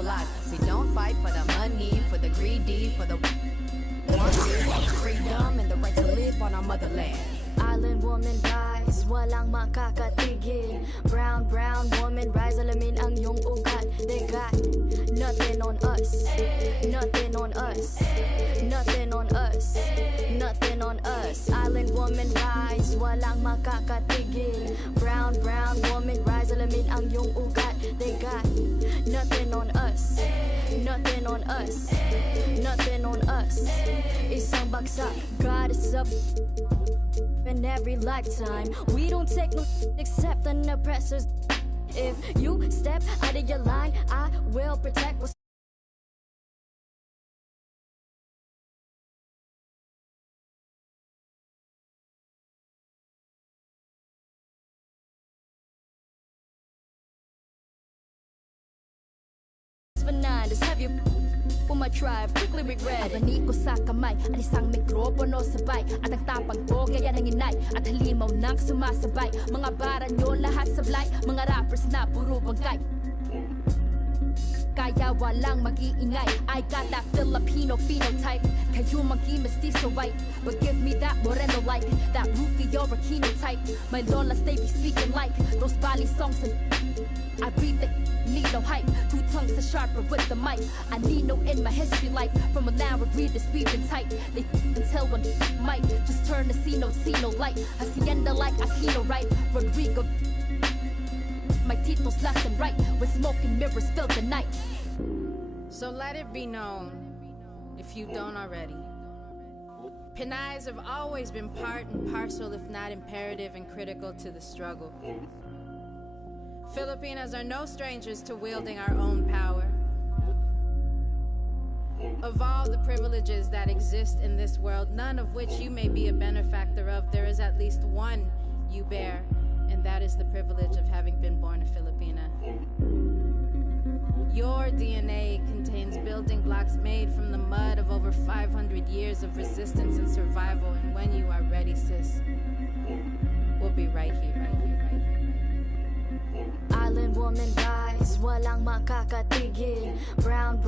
mobilize. We don't fight for the money, for the greedy, for the freedom and the right to live on our motherland. Island woman rise, walang makakatigil. Brown woman rise, alamin ang iyong ugat. They got nothing on us, nothing on us, nothing on us, nothing on us. Island woman rise, walang makakatigil. Brown woman rise, alamin ang iyong ugat. They got nothing on us, nothing on us, nothing on us. Isang bagsak, God is up in every lifetime. We don't take no except an oppressor's. If you step out of your line, I will protect what's for nine. Just have you for my tribe, quickly regret. Abani ko sa kamay, anisang mikropono sabay. At ang tapang ko, gaya ng inay. At halimaw nang sumasabay. Mga bara nyo lahat sablay. Mga rappers na puro bangkay. Kaya walang mag-iingay. I got that Filipino phenotype. Kayo mestizo white, but give me that moreno like that Rufio Aquino type. My lolas they be speaking like those Bali songs and I breathe it, need no hype. Two tongues are sharper with the mic. I need no in my history life. From a loud readers speaking tight. They tell when might just turn to see no light. Hacienda like Aquino right. Rodrigo, my titles left and right. When smoking mirrors fill the night. So let it be known, if you don't already, Pinays have always been part and parcel, if not imperative and critical to the struggle. Filipinos are no strangers to wielding our own power. Of all the privileges that exist in this world, none of which you may be a benefactor of, there is at least one you bear, and that is the privilege of having been born a Filipina. Your DNA contains building blocks made from the mud of over 500 years of resistance and survival, and when you are ready, sis, we'll be right here, right here, right here. Island woman rise, walang makakatigil. Brown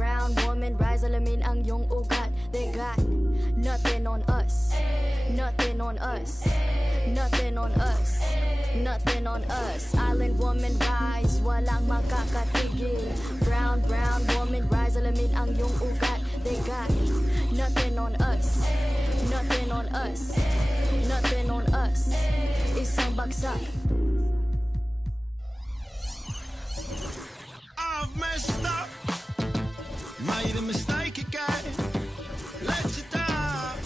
woman rise, alamin ang iyong ugat. They got nothing on us, nothing on us, nothing on us, nothing on us. Island woman rise, walang makakatigil. Brown woman rise, alamin ang iyong ugat. They got nothing on us, nothing on us, nothing on us. Isang bagsak. I've messed up, made a mistake again, let you down.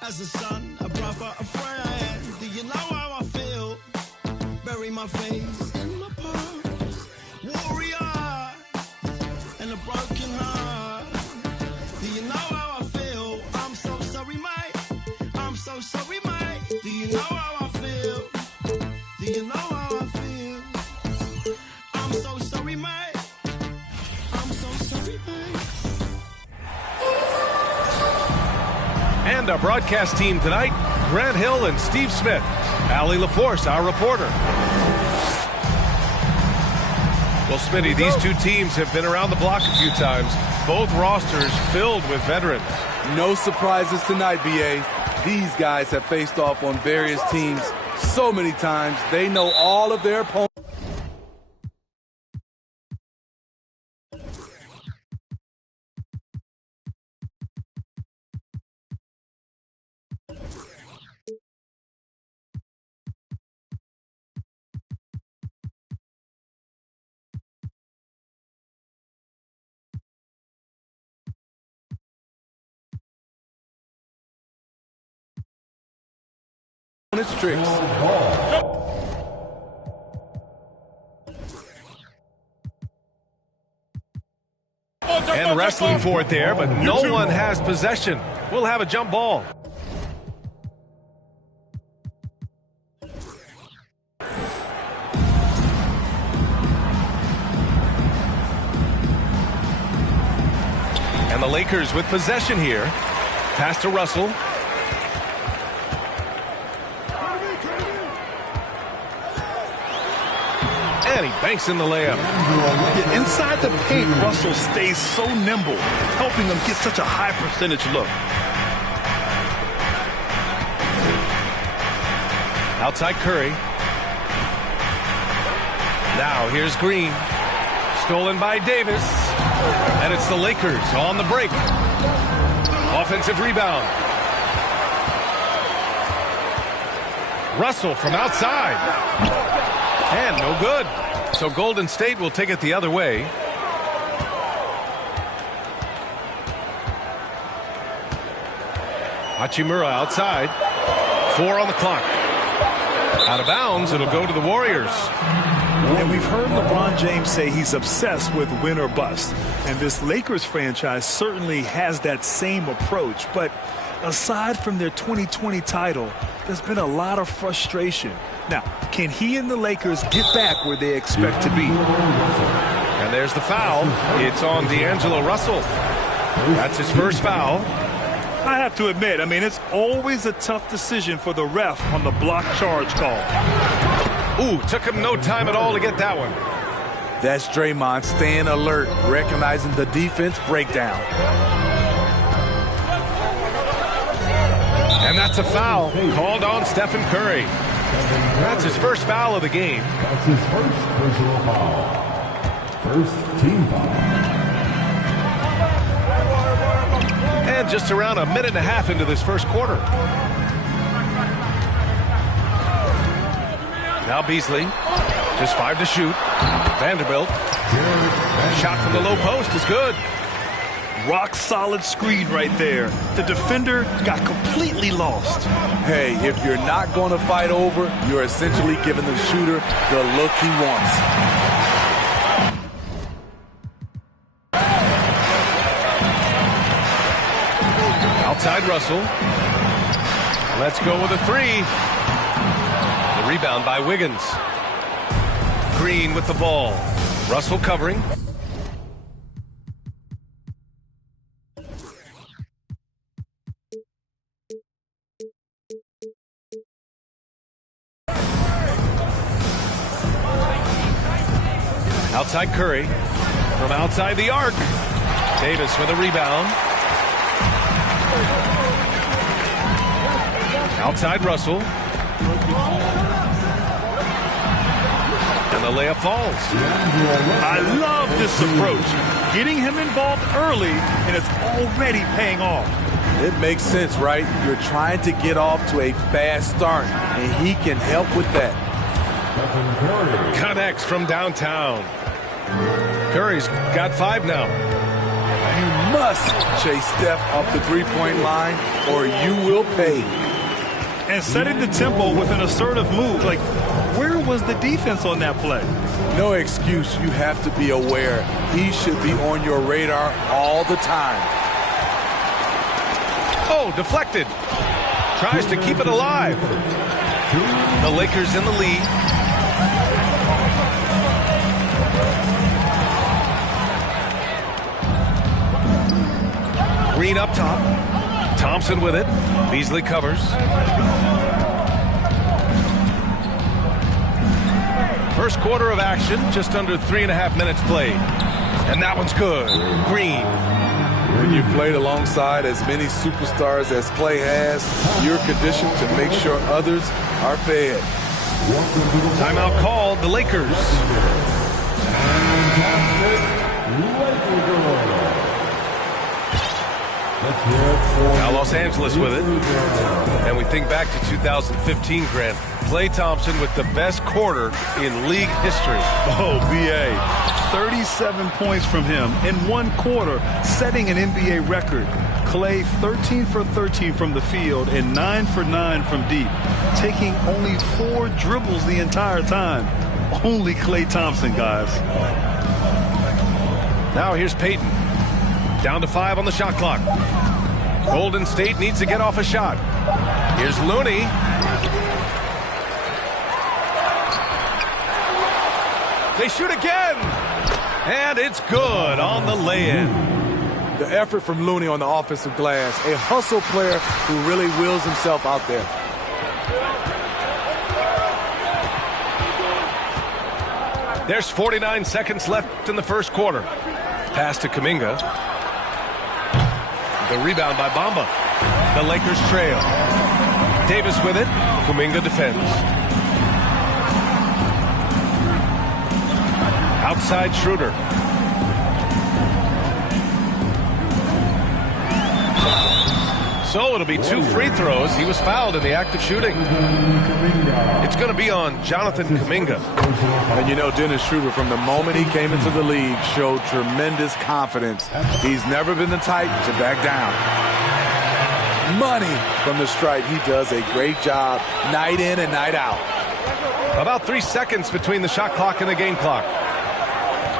As a son, a brother, a friend, do you know how I feel? Bury my face in my past, warrior, and a broken heart. Do you know how I feel? I'm so sorry, mate. I'm so sorry, mate. Do you know how I feel? Do you know how I feel? I'm so sorry, mate. And our broadcast team tonight, Grant Hill and Steve Smith. Allie LaForce, our reporter. Well, Smitty, these two teams have been around the block a few times. Both rosters filled with veterans. No surprises tonight, B.A. These guys have faced off on various teams so many times. They know all of their opponents. Its tricks. And wrestling for it there, but no one has possession. We'll have a jump ball. And the Lakers with possession here. Pass to Russell. And he banks in the layup. Yeah, inside the paint, Russell stays so nimble, helping them get such a high percentage look. Outside Curry. Now here's Green. Stolen by Davis. And it's the Lakers on the break. Offensive rebound. Russell from outside. And no good. So Golden State will take it the other way. Hachimura outside. 4 on the clock. Out of bounds, it'll go to the Warriors. And we've heard LeBron James say he's obsessed with win or bust. And this Lakers franchise certainly has that same approach. But aside from their 2020 title, there's been a lot of frustration. Now, can he and the Lakers get back where they expect to be? And there's the foul. It's on D'Angelo Russell. That's his first foul. I have to admit, I mean, it's always a tough decision for the ref on the block charge call. Ooh, took him no time at all to get that one. That's Draymond staying alert, recognizing the defense breakdown. And that's a foul called on Stephen Curry. That's his first foul of the game. That's his first personal foul. First team foul. And just around a minute and a half into this first quarter. Now Beasley, just 5 to shoot. Vanderbilt, shot from the low post is good. Rock solid screen right there. The defender got completely lost. Hey, if you're not going to fight over, you're essentially giving the shooter the look he wants. Outside Russell. Let's go with a 3. The rebound by Wiggins. Green with the ball. Russell covering. Outside Curry. From outside the arc. Davis with a rebound. Outside Russell. And the layup falls. I love this approach. Getting him involved early, and it's already paying off. It makes sense, right? You're trying to get off to a fast start, and he can help with that. Connects from downtown. Curry's got 5 now. You must chase Steph off the three-point line, or you will pay. And setting the tempo with an assertive move. Like, where was the defense on that play? No excuse. You have to be aware. He should be on your radar all the time. Oh, deflected. Tries to keep it alive. The Lakers in the lead. Green up top. Thompson with it. Beasley covers. First quarter of action, just under 3.5 minutes played. And that one's good. Green. When you've played alongside as many superstars as Clay has, you're conditioned to make sure others are fed. Timeout called, the Lakers. Now Los Angeles with it. And we think back to 2015, Grant. Klay Thompson with the best quarter in league history. Oh, B.A. 37 points from him in one quarter, setting an NBA record. Klay 13 for 13 from the field and 9 for 9 from deep, taking only 4 dribbles the entire time. Only Klay Thompson, guys. Now here's Payton. Down to 5 on the shot clock. Golden State needs to get off a shot. Here's Looney. They shoot again. And it's good on the lay-in. The effort from Looney on the offensive glass. A hustle player who really wills himself out there. There's 49 seconds left in the first quarter. Pass to Kuminga. The rebound by Bamba. The Lakers trail. Davis with it. Kuminga defends. Outside Schroeder. So it'll be 2 free throws. He was fouled in the act of shooting. It's going to be on Jonathan Kuminga. And you know, Dennis Schroeder, from the moment he came into the league, showed tremendous confidence. He's never been the type to back down. Money from the stripe. He does a great job night in and night out. About 3 seconds between the shot clock and the game clock.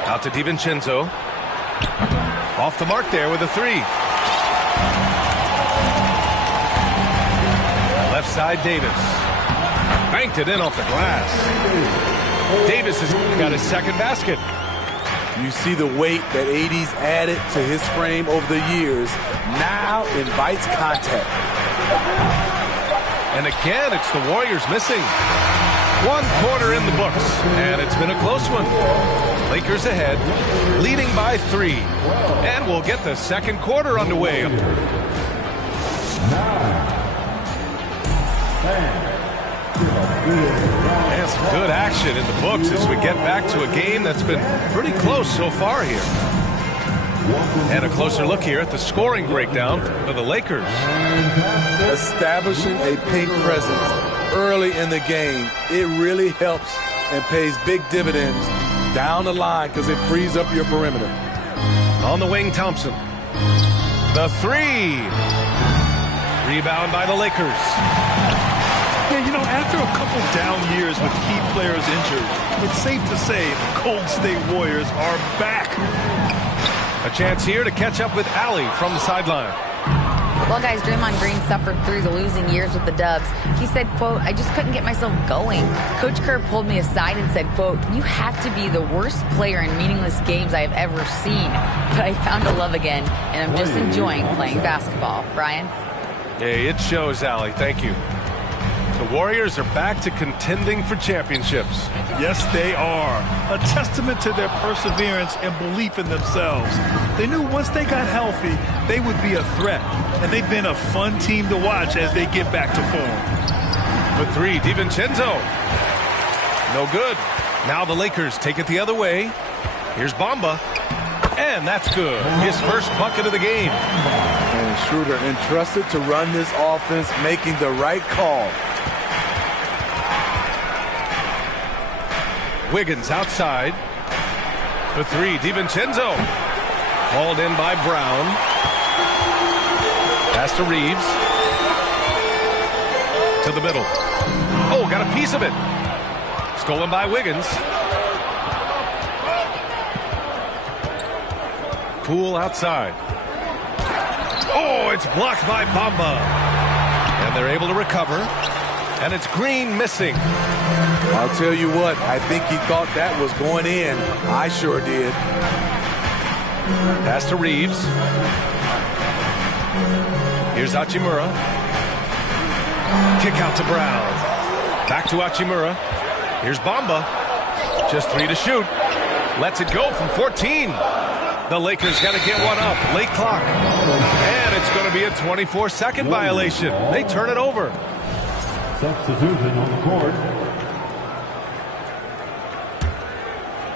Out to DiVincenzo. Off the mark there with a 3. Left side, Davis. Banked it in off the glass. Davis has got his second basket. You see the weight that AD's added to his frame over the years. Now invites contact. And again, it's the Warriors missing. 1 quarter in the books, and it's been a close one. Lakers ahead, leading by 3. And we'll get the second quarter underway. And some good action in the books as we get back to a game that's been pretty close so far here. And a closer look here at the scoring breakdown for the Lakers. Establishing a paint presence early in the game, it really helps and pays big dividends down the line because it frees up your perimeter. On the wing, Thompson. The 3. Rebound by the Lakers. Yeah, you know, after a couple down years with key players injured, it's safe to say the Golden State Warriors are back. A chance here to catch up with Allie from the sideline. Well, guys, Draymond Green suffered through the losing years with the Dubs. He said, quote, "I just couldn't get myself going." Coach Kerr pulled me aside and said, quote, "You have to be the worst player in meaningless games I have ever seen. But I found a love again, and I'm just enjoying playing basketball." Brian? Hey, it shows, Allie. Thank you. The Warriors are back to contending for championships. Yes, they are. A testament to their perseverance and belief in themselves. They knew once they got healthy, they would be a threat. And they've been a fun team to watch as they get back to form. The 3, DiVincenzo. No good. Now the Lakers take it the other way. Here's Bamba. And that's good. His first bucket of the game. And Schroeder entrusted to run this offense, making the right call. Wiggins outside. The 3, DiVincenzo. Hauled in by Brown. Pass to Reeves. To the middle. Oh, got a piece of it. Stolen by Wiggins. Poole outside. Oh, it's blocked by Bamba. And they're able to recover. And it's Green missing. I'll tell you what, I think he thought that was going in. I sure did. Pass to Reeves. Here's Hachimura. Kick out to Brown. Back to Hachimura. Here's Bamba. Just 3 to shoot. Lets it go from 14. The Lakers got to get one up. Late clock. And it's going to be a 24-second violation. They turn it over. Substitution on the court.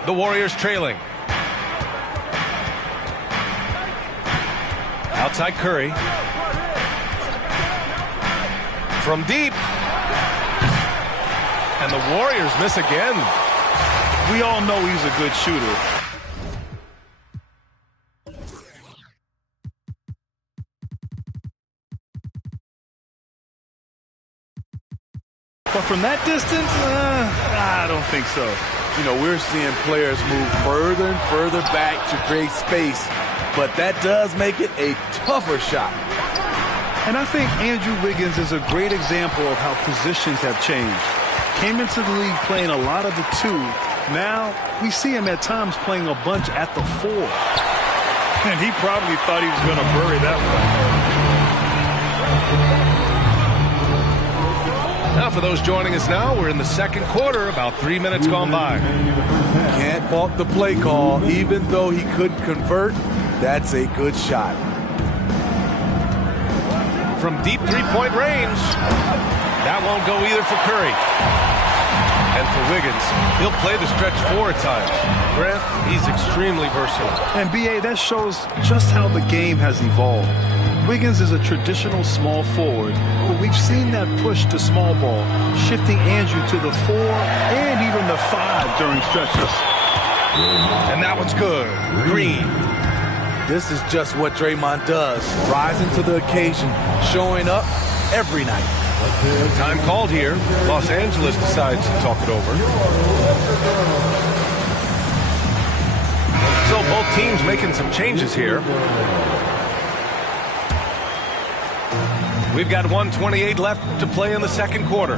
The Warriors trailing. Outside Curry. From deep. And the Warriors miss again. We all know he's a good shooter. But from that distance, I don't think so. You know, we're seeing players move further and further back to create space, but that does make it a tougher shot. And I think Andrew Wiggins is a great example of how positions have changed. Came into the league playing a lot of the 2. Now we see him at times playing a bunch at the 4. And he probably thought he was going to bury that one. Now, for those joining us now, we're in the second quarter, about 3 minutes gone by. Can't fault the play call. Even though he couldn't convert, that's a good shot. From deep three-point range, that won't go either for Curry. And for Wiggins, he'll play the stretch 4 at times. Grant, he's extremely versatile. And B.A., that shows just how the game has evolved. Wiggins is a traditional small forward, but we've seen that push to small ball, shifting Andrew to the 4 and even the 5 during stretches. And that one's good. Green. This is just what Draymond does, rising to the occasion, showing up every night. Time called here. Los Angeles decides to talk it over. So both teams making some changes here. We've got 1:28 left to play in the second quarter.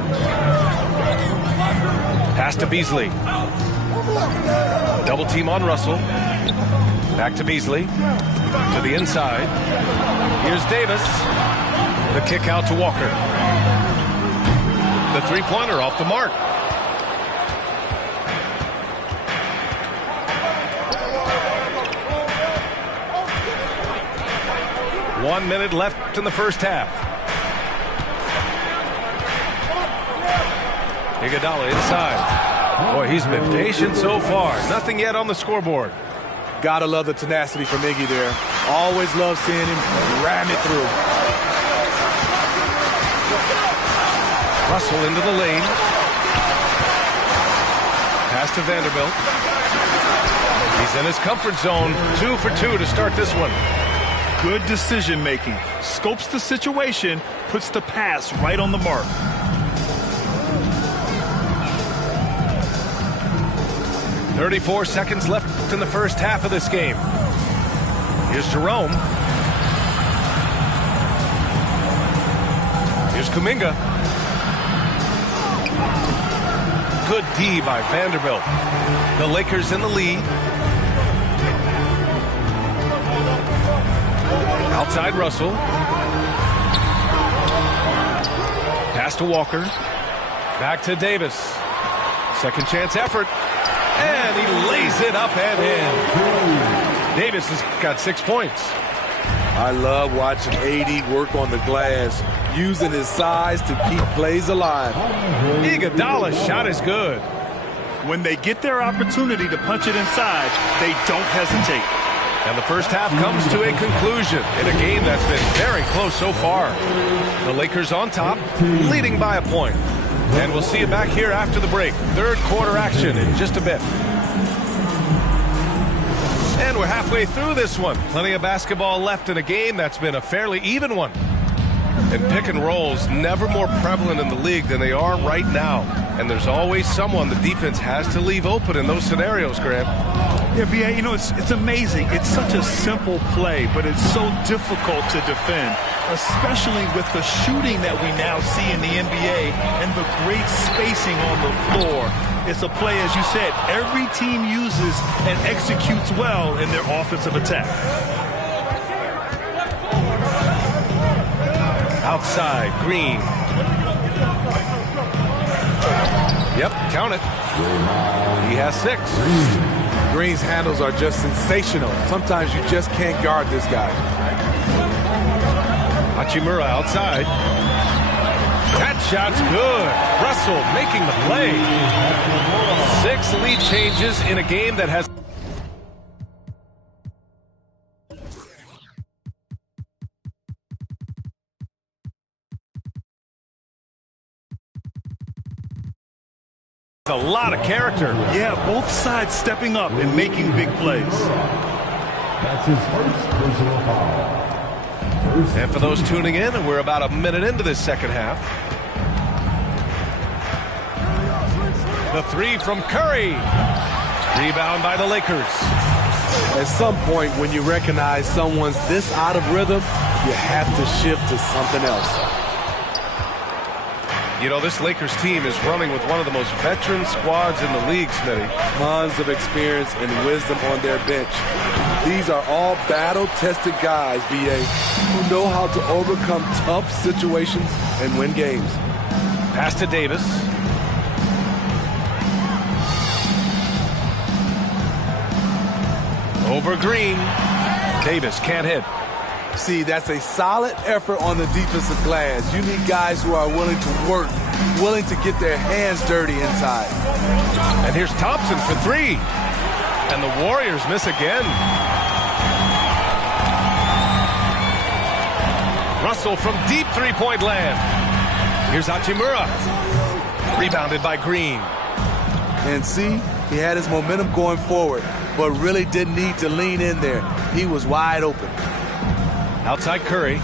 Pass to Beasley. Double team on Russell. Back to Beasley. To the inside. Here's Davis. The kick out to Walker. The three-pointer off the mark. One minute left in the first half. Iguodala inside. Boy, he's been patient so far. Nothing yet on the scoreboard. Gotta love the tenacity from Iggy there. Always love seeing him ram it through. Russell into the lane. Pass to Vanderbilt. He's in his comfort zone. 2 for 2 to start this one. Good decision making. Scopes the situation, puts the pass right on the mark. .34 seconds left in the first half of this game. Here's Jerome. Here's Kuminga. Good D by Vanderbilt. The Lakers in the lead. Outside Russell. Pass to Walker. Back to Davis. Second chance effort. And he lays it up and in. Davis has got 6 points. I love watching AD work on the glass, using his size to keep plays alive. Iguodala's shot is good. When they get their opportunity to punch it inside, they don't hesitate. And the first half comes to a conclusion in a game that's been very close so far. The Lakers on top, leading by a point. And we'll see you back here after the break. Third quarter action in just a bit. And we're halfway through this one. Plenty of basketball left in a game that's been a fairly even one. And pick and rolls never more prevalent in the league than they are right now. And there's always someone the defense has to leave open in those scenarios, Graham. Yeah, B.A., you know, it's amazing. It's such a simple play, but it's so difficult to defend, especially with the shooting that we now see in the NBA and the great spacing on the floor. It's a play, as you said, every team uses and executes well in their offensive attack. Outside, Green. Yep, count it. He has 6. Green's handles are just sensational. Sometimes you just can't guard this guy. Hachimura outside. That shot's good. Russell making the play. 6 lead changes in a game that has... a lot of character. Yeah, both sides stepping up and making big plays. That's his first personal foul. And for those tuning in, we're about a minute into this second half. The 3 from Curry. Rebound by the Lakers. At some point, when you recognize someone's this out of rhythm, you have to shift to something else. You know, this Lakers team is running with one of the most veteran squads in the league, Smitty. Tons of experience and wisdom on their bench. These are all battle-tested guys, B.A., who know how to overcome tough situations and win games. Pass to Davis. Over Green. Davis can't hit. See, that's a solid effort on the defensive glass. You need guys who are willing to work, willing to get their hands dirty inside. And here's Thompson for three. And the Warriors miss again. Russell from deep three-point land. Here's Hachimura. Rebounded by Green. And see, he had his momentum going forward, but really didn't need to lean in there. He was wide open. Outside Curry.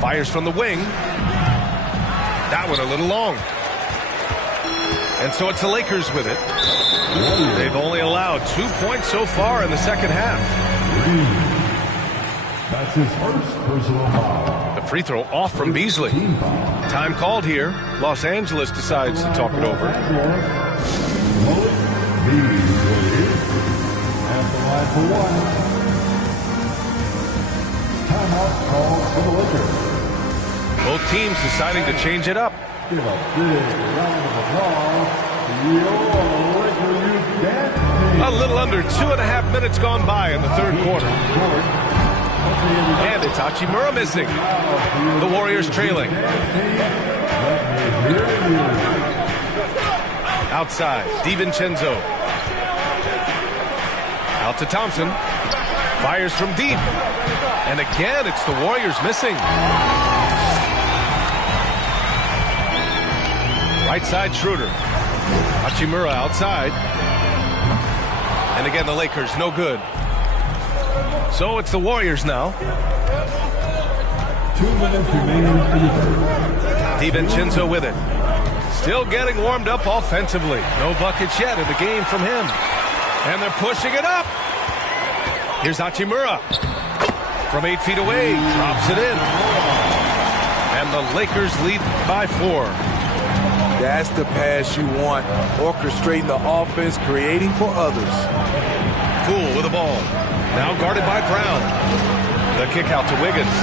Fires from the wing. That one a little long. And so it's the Lakers with it. They've only allowed 2 points so far in the second half. That's his first personal foul. The free throw off from Beasley. Time called here. Los Angeles decides to talk it over. Beasley at the line for one. Timeout called for the Lakers. Both teams deciding to change it up. Give a big round of applause to your Lakers youth dance team. A little under 2.5 minutes gone by in the third quarter. And it's Hachimura missing. The Warriors trailing. Outside, DiVincenzo. Out to Thompson. Fires from deep. And again, it's the Warriors missing. Right side, Schroeder. Hachimura outside. And again, the Lakers, no good. So it's the Warriors now. 2 minutes remaining in the third. DiVincenzo with it. Still getting warmed up offensively. No buckets yet in the game from him. And they're pushing it up. Here's Hachimura. From 8 feet away, drops it in. And the Lakers lead by 4. That's the pass you want. Orchestrating the offense, creating for others. Poole with the ball. Now guarded by Brown. The kick out to Wiggins.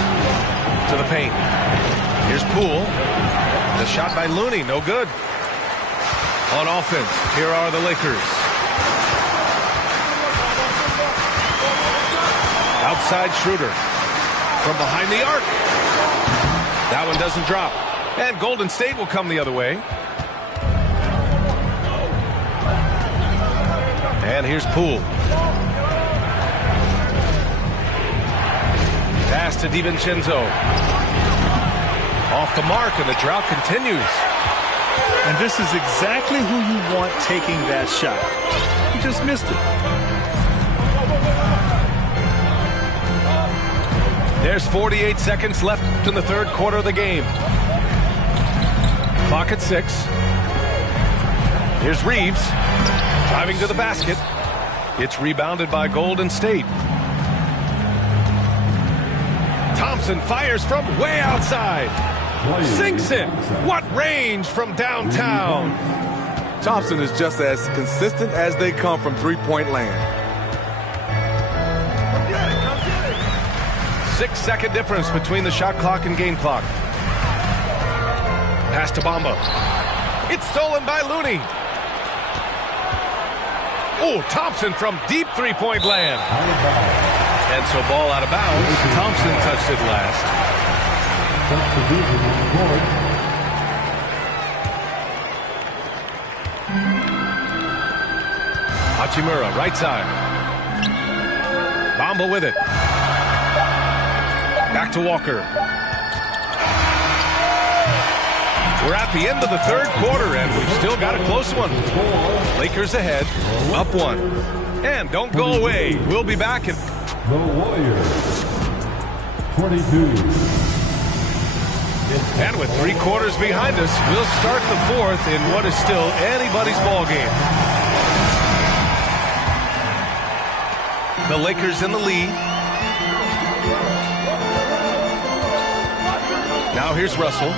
To the paint. Here's Poole. The shot by Looney, no good. On offense, here are the Lakers. Outside Schroeder. From behind the arc. That one doesn't drop. And Golden State will come the other way. And here's Poole. Pass to DiVincenzo. Off the mark, and the drought continues. And this is exactly who you want taking that shot. He just missed it. There's 48 seconds left in the third quarter of the game. Clock at 6. Here's Reeves. Driving to the basket. It's rebounded by Golden State. Thompson fires from way outside. Sinks it. What range from downtown. Thompson is just as consistent as they come from three-point land. 6-second difference between the shot clock and game clock. Pass to Bamba. It's stolen by Looney. Oh, Thompson from deep three-point land. And so ball out of bounds. Thompson touched it last. Hachimura, right side. Bamba with it. Back to Walker. We're at the end of the third quarter, and we've still got a close one. Lakers ahead, up 1. And don't go away. We'll be back in... The Warriors, 22. And with 3 quarters behind us, we'll start the fourth in what is still anybody's ball game. The Lakers in the lead. Now here's Russell.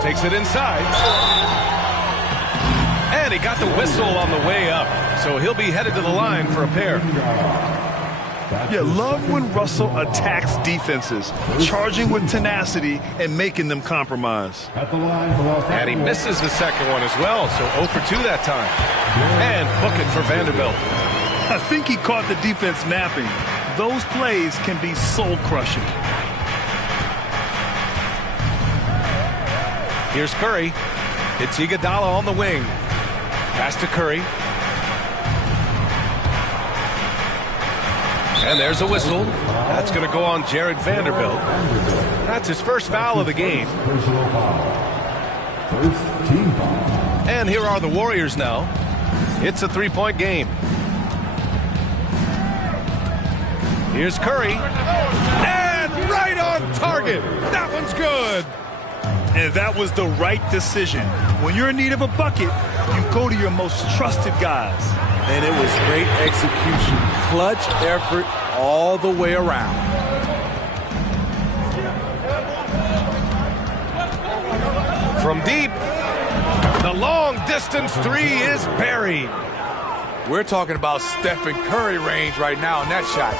Takes it inside. And he got the whistle on the way up. So he'll be headed to the line for a pair. Yeah, love when Russell attacks defenses, charging with tenacity and making them compromise. And he misses the second one as well, so 0 for 2 that time. And book it for Vanderbilt. I think he caught the defense napping. Those plays can be soul-crushing. Here's Curry. It's Iguodala on the wing. Pass to Curry. And there's a whistle. That's going to go on Jared Vanderbilt. That's his first foul of the game. And here are the Warriors now. It's a three-point game. Here's Curry. And right on target. That one's good. And that was the right decision. When you're in need of a bucket, you go to your most trusted guys. And it was great execution. Clutch effort all the way around. From deep, the long-distance three is buried. We're talking about Stephen Curry range right now in that shot.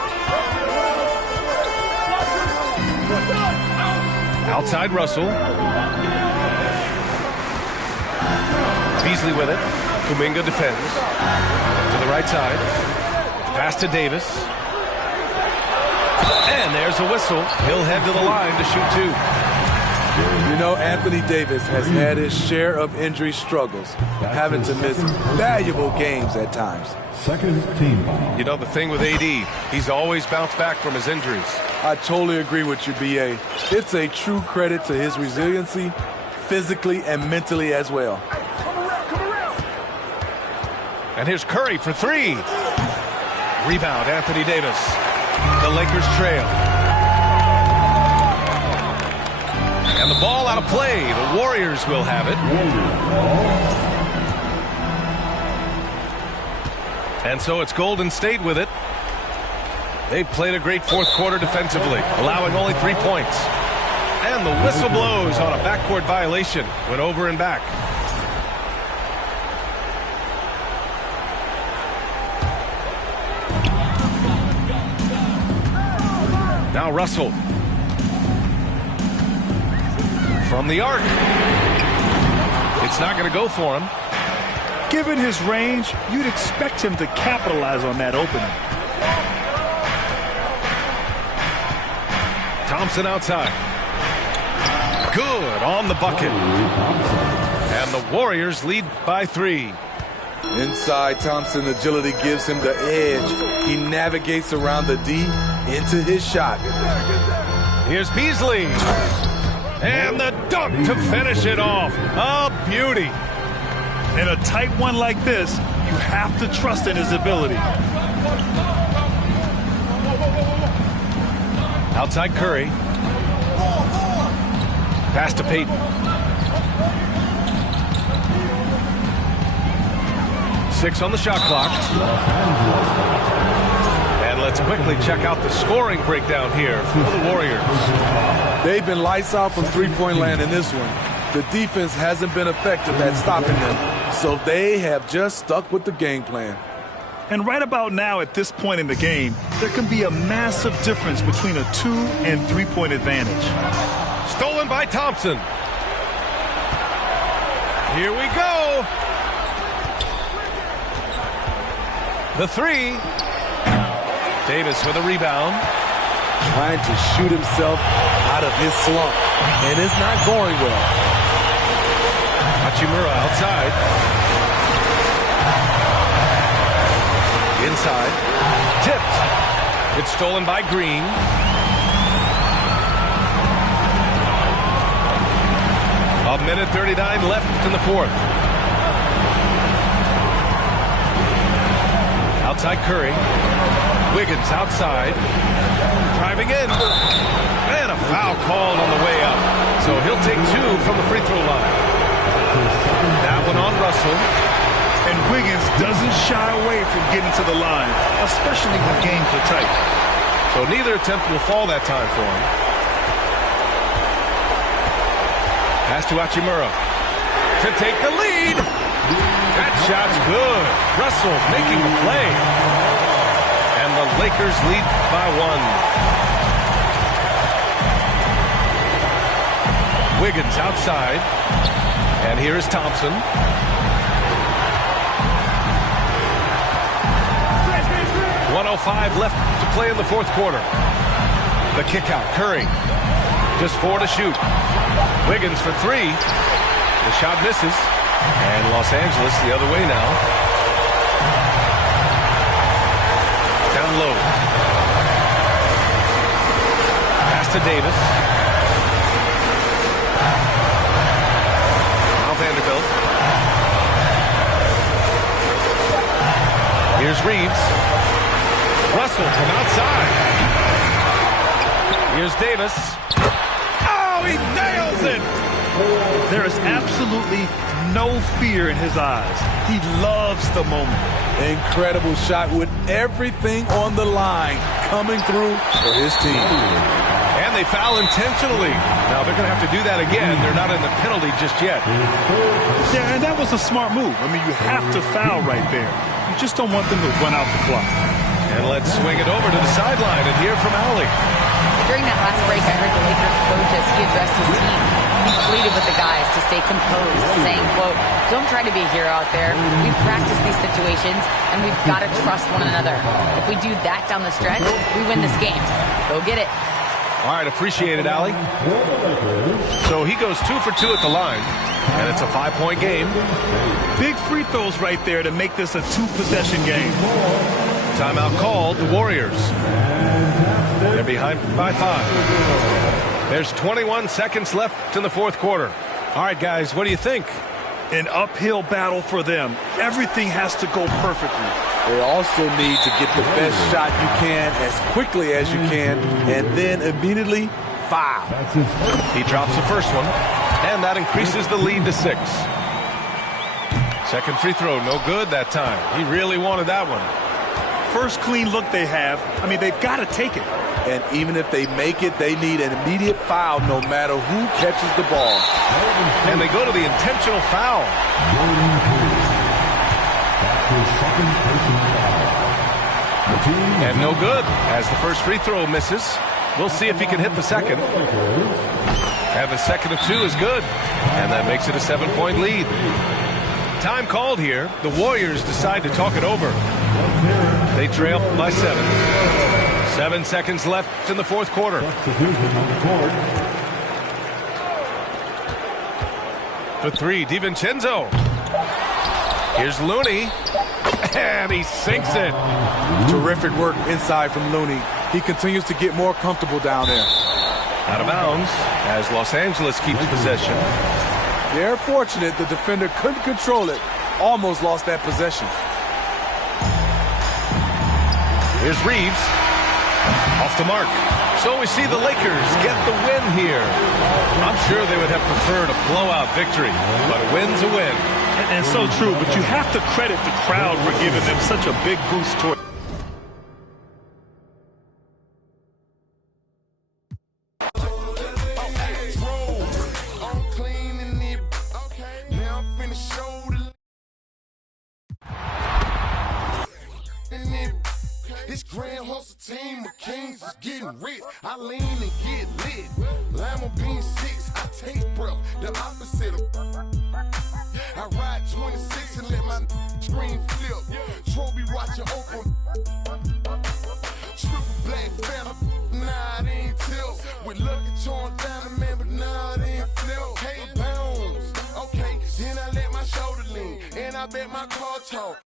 Outside Russell. Beasley with it. Kuminga defends. To the right side. Pass to Davis. And there's a whistle. He'll head to the line to shoot two. You know, Anthony Davis has had his share of injury struggles, having to miss valuable games at times. Second team foul. You know, the thing with AD, he's always bounced back from his injuries. I totally agree with you, B.A. It's a true credit to his resiliency, physically and mentally as well. And here's Curry for three. Rebound, Anthony Davis. The Lakers trail. And the ball out of play. The Warriors will have it. And so it's Golden State with it. They've played a great fourth quarter defensively, allowing only 3 points. And the whistle blows on a backcourt violation. Went over and back. Now Russell. From the arc. It's not going to go for him. Given his range, you'd expect him to capitalize on that opening. Thompson outside. Good on the bucket. And the Warriors lead by 3. Inside, Thompson's agility gives him the edge. He navigates around the D into his shot. Here's Beasley. And the dunk to finish it off. A beauty. In a tight one like this, you have to trust in his ability. Outside Curry. Pass to Payton. 6 on the shot clock. And let's quickly check out the scoring breakdown here for the Warriors. They've been lights out from three-point land in this one. The defense hasn't been effective at stopping them, so they have just stuck with the game plan. And right about now, at this point in the game, there can be a massive difference between a 2- and 3-point advantage. Stolen by Thompson. Here we go. The three. Davis with a rebound. Trying to shoot himself out of his slump, and it's not going well. Hachimura outside. Inside. Tipped. It's stolen by Green. A minute 39 left in the fourth. Outside Curry. Wiggins outside. Driving in. And a foul called on the way up. So he'll take 2 from the free throw line. That one on Russell. And Wiggins doesn't shy away from getting to the line, especially when games are tight. So neither attempt will fall that time for him. Pass to Hachimura to take the lead. That shot's good. Russell making the play. And the the Lakers lead by 1. Wiggins outside. And here is Thompson. .105 left to play in the fourth quarter. The kick out. Curry. Just 4 to shoot. Wiggins for 3. The shot misses. And Los Angeles the other way now. Down low. Pass to Davis. Now Vanderbilt. Here's Reeves. Russell from outside. Here's Davis. Oh, he nails it! There is absolutely no fear in his eyes. He loves the moment. Incredible shot with everything on the line coming through for his team. And they foul intentionally. Now they're going to have to do that again. They're not in the penalty just yet. Yeah, and that was a smart move. I mean, you have to foul right there. You just don't want them to run out the clock. And let's swing it over to the sideline and hear from Allie. During that last break, I heard the Lakers coach as he addressed his team. He pleaded with the guys to stay composed, saying, quote, "Don't try to be a hero out there. We've practiced these situations, and we've got to trust one another. If we do that down the stretch, we win this game. Go get it." All right, appreciate it, Allie. So he goes 2 for 2 at the line, and it's a 5-point game. Big free throws right there to make this a 2-possession game. Timeout called, the Warriors. They're behind by 5. There's 21 seconds left in the fourth quarter. All right, guys, what do you think? An uphill battle for them. Everything has to go perfectly. They also need to get the best shot you can as quickly as you can and then immediately foul. He drops the first one, and that increases the lead to 6. Second free throw, no good that time. He really wanted that one. First clean look they have. I mean, they've got to take it. And even if they make it, they need an immediate foul no matter who catches the ball. And they go to the intentional foul. And no good as the first free throw misses. We'll see if he can hit the second. And the second of 2 is good. And that makes it a 7-point lead. Time called here. The Warriors decide to talk it over. They trail by 7. 7 seconds left in the fourth quarter. For 3, DiVincenzo. Here's Looney. And he sinks it. Terrific work inside from Looney. He continues to get more comfortable down there. Out of bounds as Los Angeles keeps possession. They're fortunate the defender couldn't control it. Almost lost that possession. Here's Reeves. Off the mark. So we see the Lakers get the win here. I'm sure they would have preferred a blowout victory, but a win's a win. And so true, but you have to credit the crowd for giving them such a big boost toward. This grand hustle team of kings is getting rich. I lean and get lit. Lima bean 6, I take breath. The opposite of. I ride 26 and let my screen flip. Trophy watching open. Triple black phantom. Nah, it ain't tilt. With Lucky Charms down, man, but nah, it ain't flip. Hey, bounce. Okay, then I let my shoulder lean. And I bet my car talk.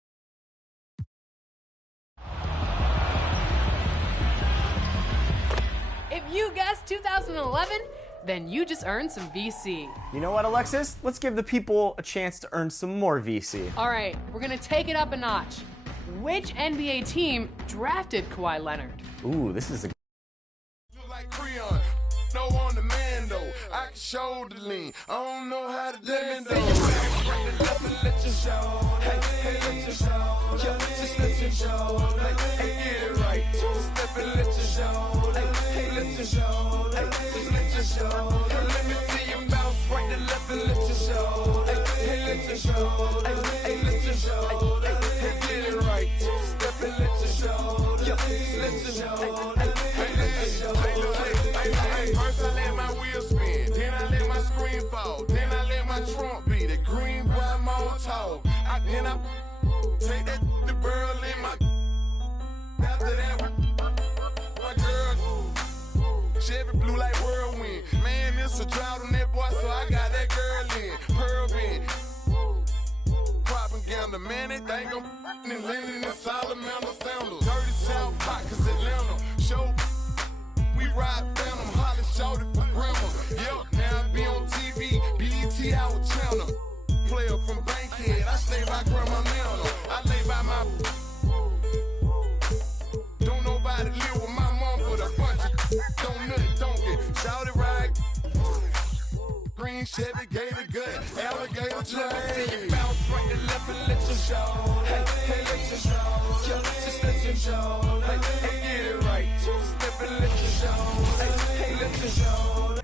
If you guessed 2011, then you just earned some VC. You know what, Alexis? Let's give the people a chance to earn some more VC. All right, we're gonna take it up a notch. Which NBA team drafted Kawhi Leonard? Ooh, this is a Like Creon, no on the man though. I can shoulder lean. I don't know how to lemon though. Let you show. Hey, let you show. Just let you show. Hey, get it right. Step and let you show. Hey, let you show. Hey, just let you show. Hey, let me see you bounce right to left and let you show. Hey, let you show. Hey, let you show. Hey, get it right. Step and let you show. Can I take that the girl in my? After that, my girl, Chevy blue like whirlwind. Man, it's a drought on that boy, so I got that girl in. Pearl in. Propaganda, man, they think I'm in Lennon and Salamander Sandals. Dirty South Pockets, Atlanta. Show, we ride Phantom, Holly shouted for grandma. Yep, now I be on TV, BET our channel. Player from Bankhead, I stay by Grandma Nana. I lay by my. Don't nobody live with my mom, but a bunch of don't nut, don't get shouted right. Green Chevy, Gator gut, alligator tray. Bounce right to left and let you show. Hey, let you show. Yo, just let you show. Hey, get it right. Two-step and let you show. Hey, let you show.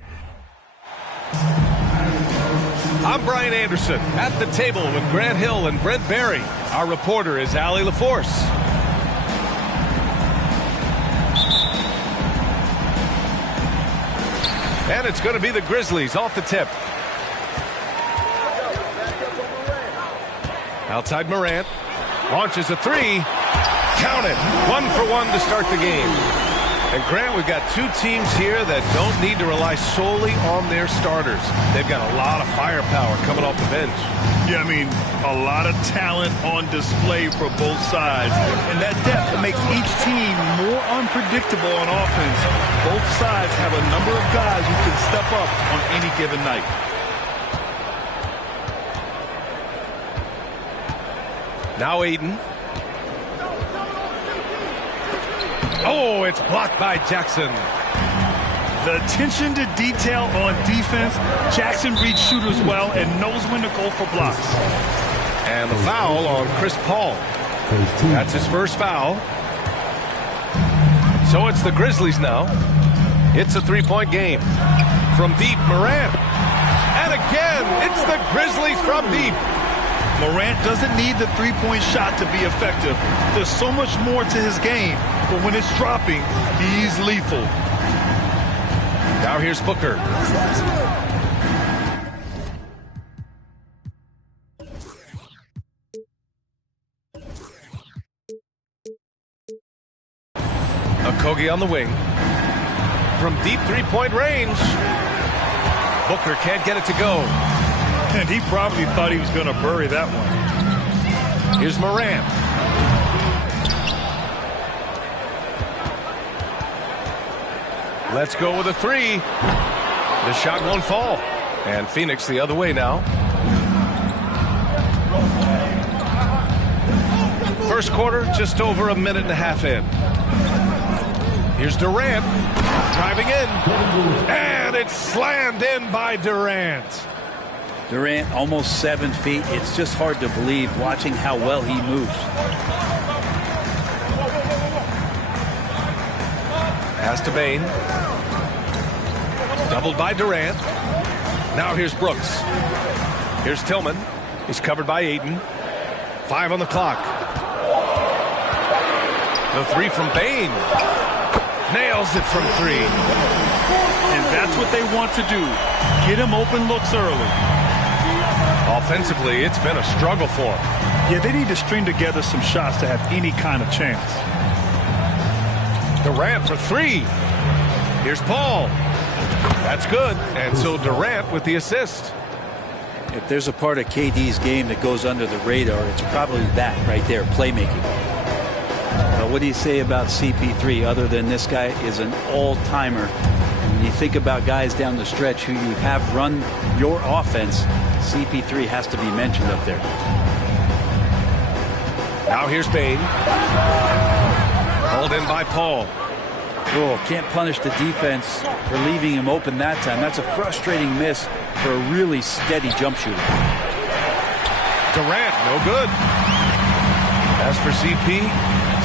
I'm Brian Anderson at the table with Grant Hill and Brent Barry. Our reporter is Allie LaForce. And it's going to be the Grizzlies off the tip. Outside Morant. Launches a three. Count it. 1 for 1 to start the game. And Grant, we've got two teams here that don't need to rely solely on their starters. They've got a lot of firepower coming off the bench. Yeah, I mean, a lot of talent on display for both sides. And that depth makes each team more unpredictable on offense. Both sides have a number of guys who can step up on any given night. Now Ayton. Oh, it's blocked by Jackson. The attention to detail on defense. Jackson reads shooters well and knows when to go for blocks. And the foul on Chris Paul. That's his first foul. So it's the Grizzlies now. It's a three-point game. From deep, Morant. And again, it's the Grizzlies from deep. Morant doesn't need the three-point shot to be effective. There's so much more to his game, but when it's dropping, he's lethal. Now here's Booker. Okogie on the wing. From deep three-point range. Booker can't get it to go. And he probably thought he was going to bury that one. Here's Morant. Let's go with a three. The shot won't fall. And Phoenix the other way now. First quarter, just over a minute and a half in. Here's Durant. Driving in. And it's slammed in by Durant. Durant almost 7 feet. It's just hard to believe watching how well he moves. Pass to Bane. Doubled by Durant. Now here's Brooks. Here's Tillman. He's covered by Ayton. 5 on the clock. The three from Bane. Nails it from 3. And that's what they want to do. Get him open looks early. Offensively, it's been a struggle for him. Yeah, they need to string together some shots to have any kind of chance. Durant for 3. Here's Paul. That's good. And so Durant with the assist. If there's a part of KD's game that goes under the radar, it's probably that right there, playmaking. But what do you say about CP3 other than this guy is an all-timer? When you think about guys down the stretch who you have run your offense, CP3 has to be mentioned up there. Now here's Bane. Hauled in by Paul. Oh, can't punish the defense for leaving him open that time. That's a frustrating miss for a really steady jump shooter. Durant, no good. As for CP,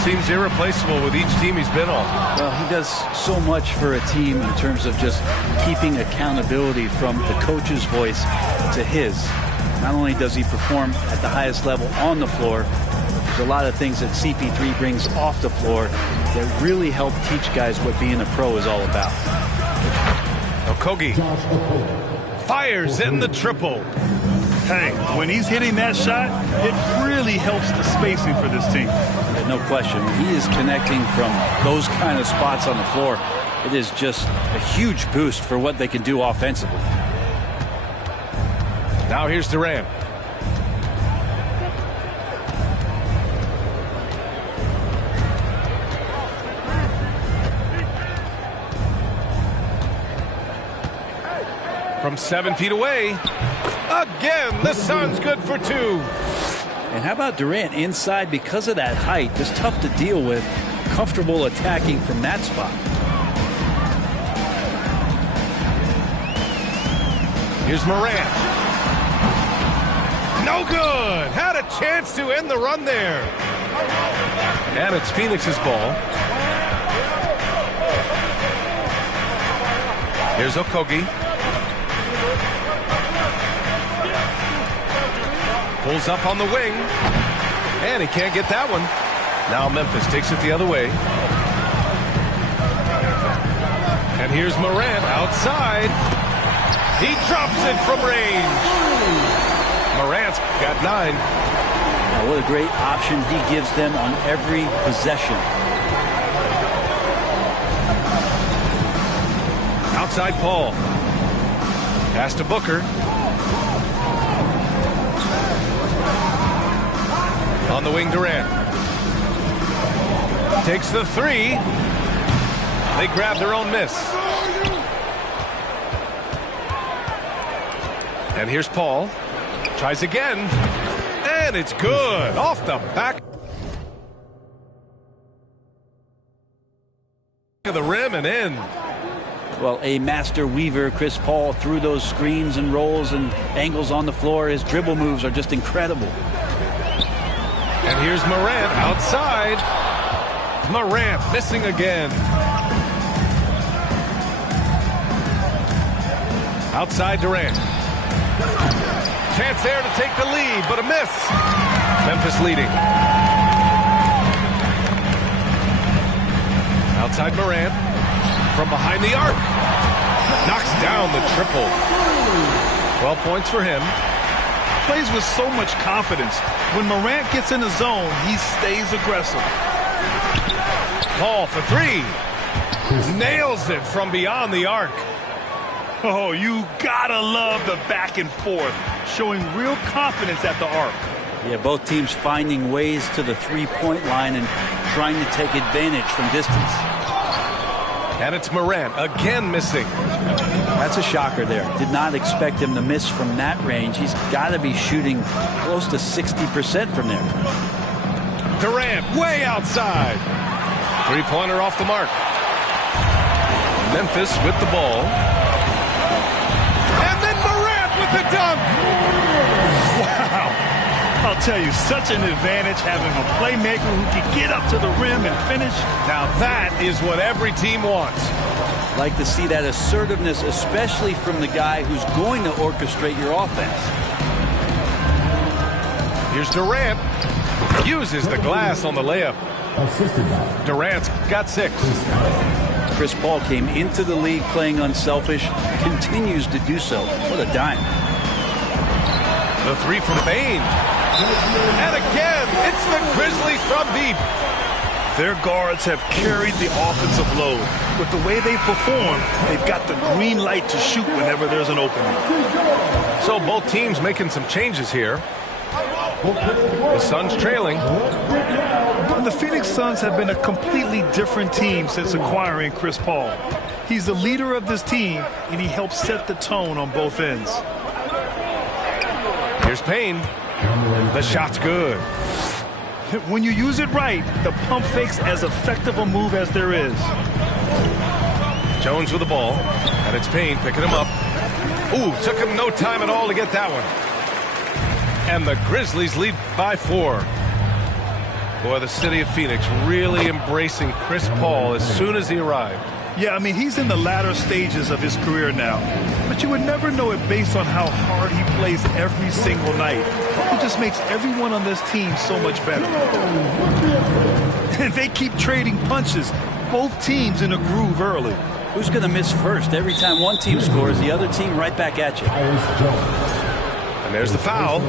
seems irreplaceable with each team he's been on. Well, he does so much for a team in terms of just keeping accountability from the coach's voice to his. Not only does he perform at the highest level on the floor, there's a lot of things that CP3 brings off the floor that really help teach guys what being a pro is all about. Okogie fires in the triple. Hey, when he's hitting that shot, it really helps the spacing for this team. Yeah, no question. He is connecting from those kind of spots on the floor. It is just a huge boost for what they can do offensively. Now here's Durant. From 7 feet away. Again, the Suns good for 2. And how about Durant inside because of that height? Just tough to deal with. Comfortable attacking from that spot. Here's Morant. No good. Had a chance to end the run there. And it's Phoenix's ball. Here's Okogie. Pulls up on the wing. And he can't get that one. Now Memphis takes it the other way. And here's Morant outside. He drops it from range. Morant's got 9. Now, what a great option he gives them on every possession. Outside Paul. Pass to Booker. On the wing, Durant. Takes the 3. They grab their own miss. And here's Paul. Tries again. And it's good. Off the back of the rim and in. Well, a master weaver, Chris Paul, through those screens and rolls and angles on the floor. His dribble moves are just incredible. And here's Morant outside. Morant missing again. Outside Durant. Chance there to take the lead, but a miss. Memphis leading. Outside Morant. From behind the arc. Knocks down the triple. 12 points for him. Plays with so much confidence. When Morant gets in the zone, he stays aggressive. Paul for 3. Nails it from beyond the arc. Oh, you gotta love the back and forth. Showing real confidence at the arc. Yeah, both teams finding ways to the three-point line and trying to take advantage from distance. And it's Morant again missing. That's a shocker there. Did not expect him to miss from that range. He's got to be shooting close to 60% from there. Durant way outside. Three-pointer off the mark. Memphis with the ball. And then Morant with the dunk. Wow. I'll tell you, such an advantage having a playmaker who can get up to the rim and finish. Now that is what every team wants. Like to see that assertiveness, especially from the guy who's going to orchestrate your offense. Here's Durant. Uses the glass on the layup. Durant's got 6. Chris Paul came into the league playing unselfish, continues to do so. What a dime. The 3 from Bane. And again, it's the Grizzlies from deep. Their guards have carried the offensive load. With the way they perform, they've got the green light to shoot whenever there's an opening. So both teams making some changes here. The Suns trailing. And the Phoenix Suns have been a completely different team since acquiring Chris Paul. He's the leader of this team, and he helps set the tone on both ends. Here's Payne. The shot's good. When you use it right, the pump fake's as effective a move as there is. Jones with the ball, and it's Payne picking him up. Ooh, took him no time at all to get that one. And the Grizzlies lead by 4. Boy, the city of Phoenix really embracing Chris Paul as soon as he arrived. Yeah, I mean, he's in the latter stages of his career now. But you would never know it based on how hard he plays every single night. He just makes everyone on this team so much better. And they keep trading punches. Both teams in a groove early. Who's going to miss first? Every time one team scores, the other team right back at you. And there's the foul.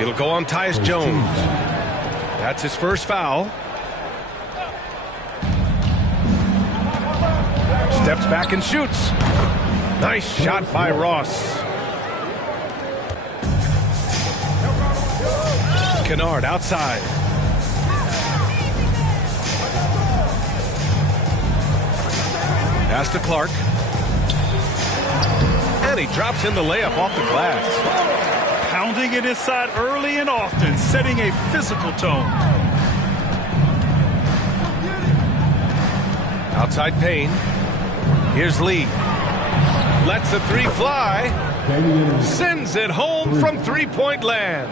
It'll go on Tyus Jones. That's his first foul. Steps back and shoots. Nice shot by Ross. Kennard outside. Pass to Clark. And he drops in the layup off the glass. Pounding it inside early and often, setting a physical tone. Outside Payne. Here's Lee. Lets the three fly. Sends it home from three-point land.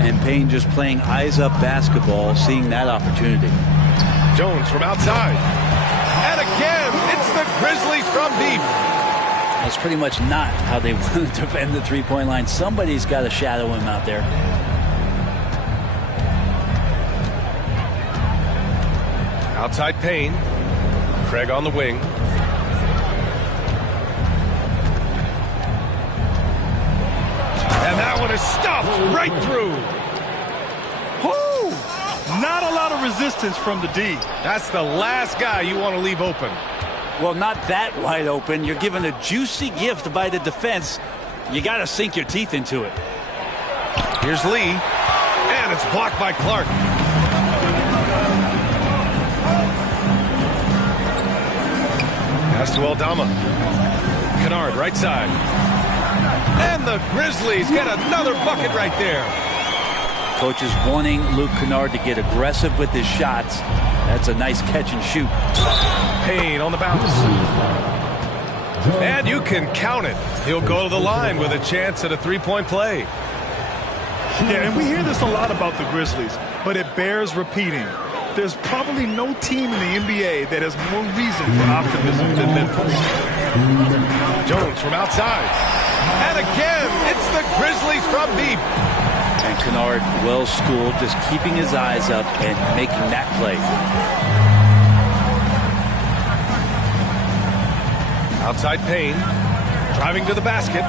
And Payne just playing eyes-up basketball, seeing that opportunity. Jones from outside. And again, it's the Grizzlies from deep. That's pretty much not how they want to defend the three-point line. Somebody's got to shadow him out there. Outside Payne. Craig on the wing. And that one is stuffed right through. Whoo! Not a lot of resistance from the D. That's the last guy you want to leave open. Well, not that wide open. You're given a juicy gift by the defense. You got to sink your teeth into it. Here's Lee. And it's blocked by Clark. Pass to Aldama. Kennard, right side. And the Grizzlies get another bucket right there. Coach is wanting Luke Kennard to get aggressive with his shots. That's a nice catch and shoot. Payne on the bounce. And you can count it. He'll go to the line with a chance at a three-point play. Yeah, and we hear this a lot about the Grizzlies, but it bears repeating. There's probably no team in the NBA that has more reason for optimism than Memphis. Jones from outside. And again, it's the Grizzlies from deep. And Kennard, well schooled, just keeping his eyes up and making that play. Outside Payne, driving to the basket.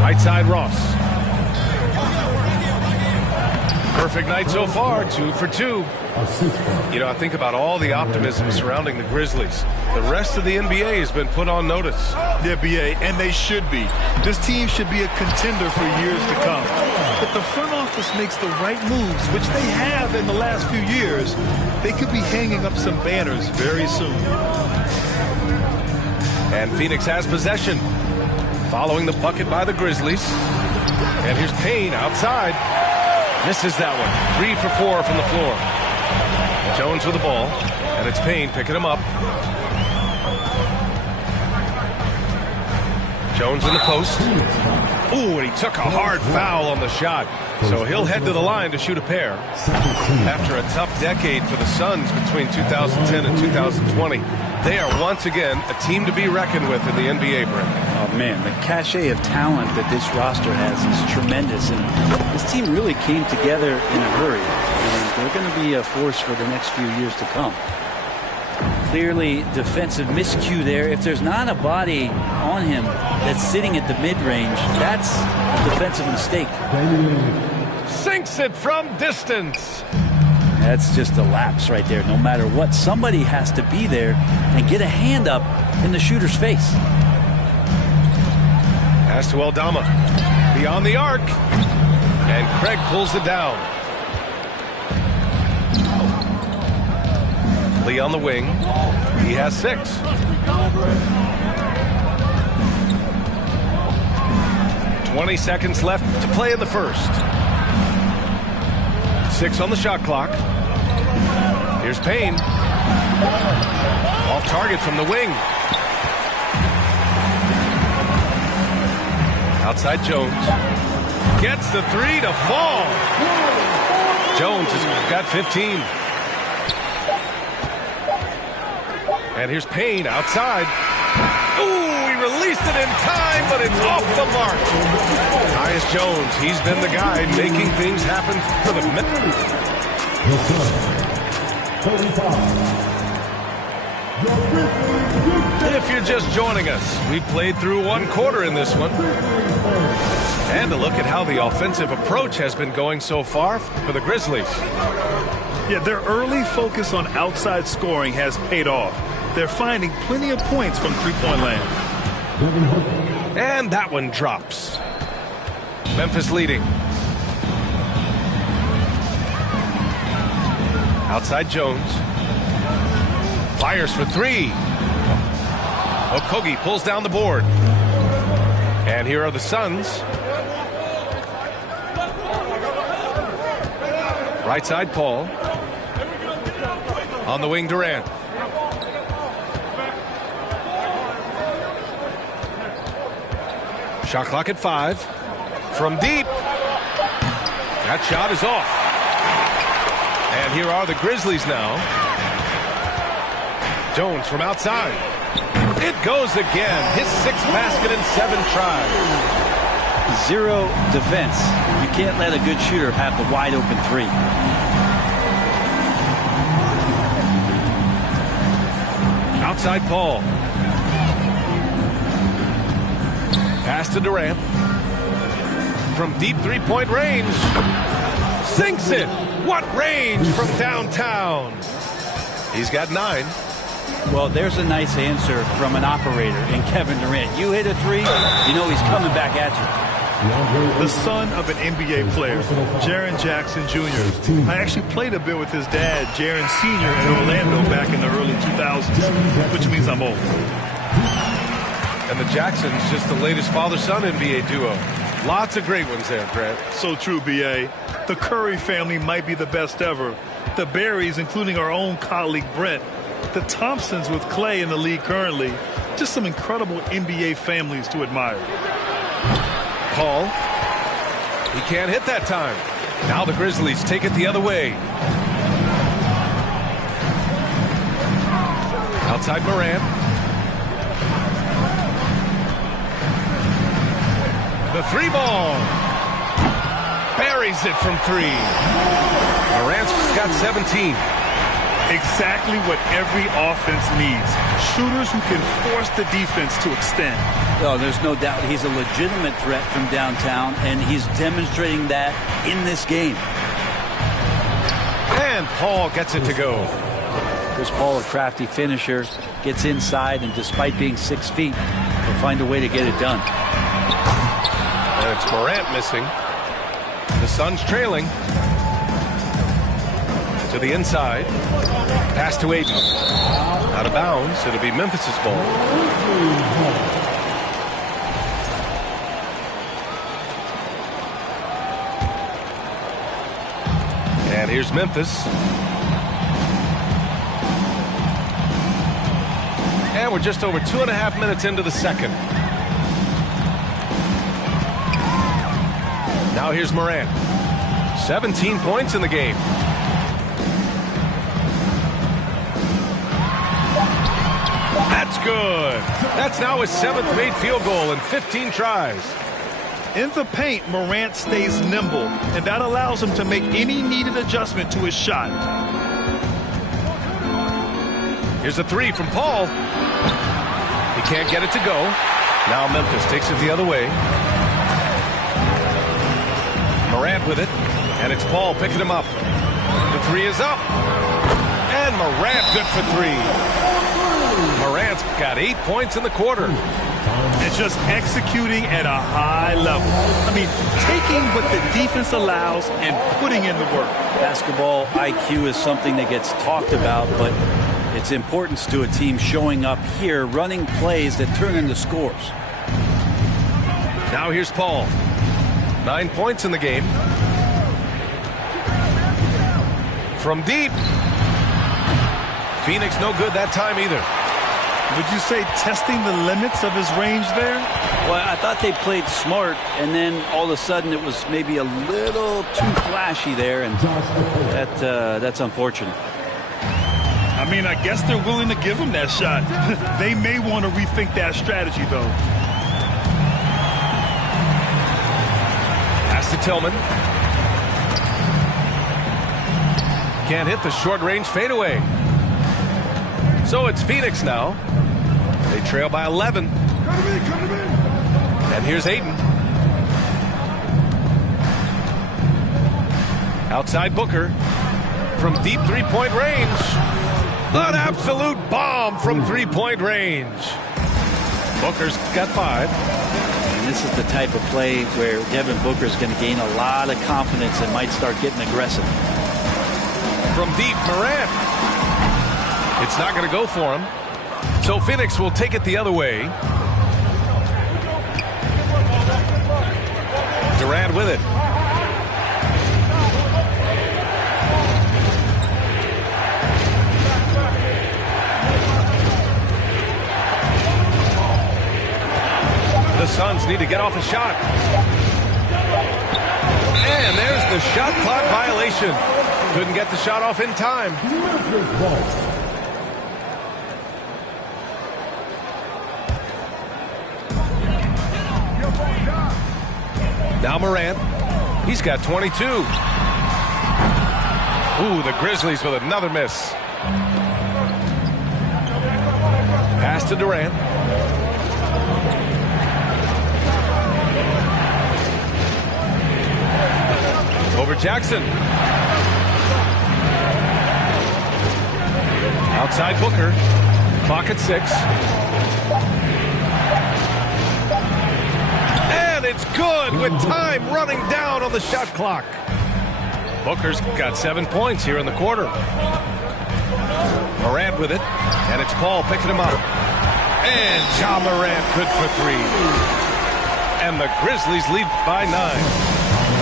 Right side Ross. Perfect night so far, 2 for 2. You know, I think about all the optimism surrounding the Grizzlies. The rest of the NBA has been put on notice. The NBA, and they should be. This team should be a contender for years to come. If the front office makes the right moves, which they have in the last few years, they could be hanging up some banners very soon. And Phoenix has possession. Following the bucket by the Grizzlies. And here's Payne outside. Misses that one. 3 for 4 from the floor. Jones with the ball. And it's Payne picking him up. Jones in the post. Ooh, and he took a hard foul on the shot. So he'll head to the line to shoot a pair. After a tough decade for the Suns between 2010 and 2020, they are once again a team to be reckoned with in the NBA, Brent. Oh, man, the cachet of talent that this roster has is tremendous. And this team really came together in a hurry. And they're going to be a force for the next few years to come. Clearly defensive miscue there. If there's not a body on him that's sitting at the mid-range, that's a defensive mistake. Sinks it from distance. That's just a lapse right there. No matter what, somebody has to be there and get a hand up in the shooter's face. Pass to Aldama. Beyond the arc. And Craig pulls it down. Lee on the wing. He has 6. "20 seconds left to play in the first. 6 on the shot clock. Here's Payne. Off target from the wing. Outside Jones. Gets the 3 to fall. Jones has got 15. And here's Payne outside. Ooh, he released it in time, but it's off the mark. Tyus Jones, he's been the guy making things happen for the Memphis. And if you're just joining us, we've played through one quarter in this one. And a look at how the offensive approach has been going so far for the Grizzlies. Yeah, their early focus on outside scoring has paid off. They're finding plenty of points from three-point land. And that one drops. Memphis leading. Outside Jones. Fires for three. Okogie pulls down the board. And here are the Suns. Right side, Paul. On the wing, Durant. Shot clock at 5. From deep. That shot is off. And here are the Grizzlies now. Jones from outside. It goes again. His 6th basket in 7 tries. 0 defense. You can't let a good shooter have the wide open 3. Outside Paul. Pass to Durant. From deep 3-point range. Sinks it. What range from downtown. He's got 9. Well, there's a nice answer from an operator in Kevin Durant. You hit a 3, you know he's coming back at you. The son of an NBA player, Jaren Jackson Jr. I actually played a bit with his dad, Jaren Sr. in Orlando back in the early 2000s, which means I'm old. And the Jacksons, just the latest father-son NBA duo. Lots of great ones there, Grant. So true, B.A. The Curry family might be the best ever. The Berries, including our own colleague Brent. The Thompsons with Clay in the league currently. Just some incredible NBA families to admire. Paul. He can't hit that time. Now the Grizzlies take it the other way. Outside Morant. The 3 ball. Buries it from 3. Morant's got 17. Exactly what every offense needs. Shooters who can force the defense to extend. Oh, there's no doubt he's a legitimate threat from downtown, and he's demonstrating that in this game. And Paul gets it to go. Chris Paul, a crafty finisher, gets inside, and despite being 6 feet, will find a way to get it done. And it's Morant missing. The Suns trailing. To the inside. Pass to Ayton. Out of bounds. It'll be Memphis's ball. And here's Memphis. And we're just over 2.5 minutes into the second. Now here's Morant. 17 points in the game. That's good. That's now his 7th made field goal in 15 tries. In the paint, Morant stays nimble, and that allows him to make any needed adjustment to his shot. Here's a 3 from Paul. He can't get it to go. Now Memphis takes it the other way. Morant with it, and it's Paul picking him up. The 3 is up. And Morant good for 3. Morant's got 8 points in the quarter. And just executing at a high level. I mean, taking what the defense allows and putting in the work. Basketball IQ is something that gets talked about, but its importance to a team showing up here, running plays that turn into scores. Now here's Paul. 9 points in the game. From deep. Phoenix no good that time either. Would you say testing the limits of his range there? Well, I thought they played smart, and then all of a sudden it was maybe a little too flashy there, and that's unfortunate. I mean, I guess they're willing to give him that shot. They may want to rethink that strategy, though. Pass to Tillman. Can't hit the short-range fadeaway. So it's Phoenix now. They trail by 11. And here's Ayton. Outside Booker from deep three-point range. An absolute bomb from three-point range. Booker's got 5. And this is the type of play where Devin Booker's going to gain a lot of confidence and might start getting aggressive. From deep, Morant. It's not going to go for him. So Phoenix will take it the other way. Durant with it. The Suns need to get off a shot. And there's the shot clock violation. Couldn't get the shot off in time. Now Morant. He's got 22. Ooh, the Grizzlies with another miss. Pass to Durant. Over Jackson. Outside Booker. Clock at 6. And it's good with time running down on the shot clock. Booker's got 7 points here in the quarter. Morant with it. And it's Paul picking him up. And Ja Morant good for 3. And the Grizzlies lead by 9.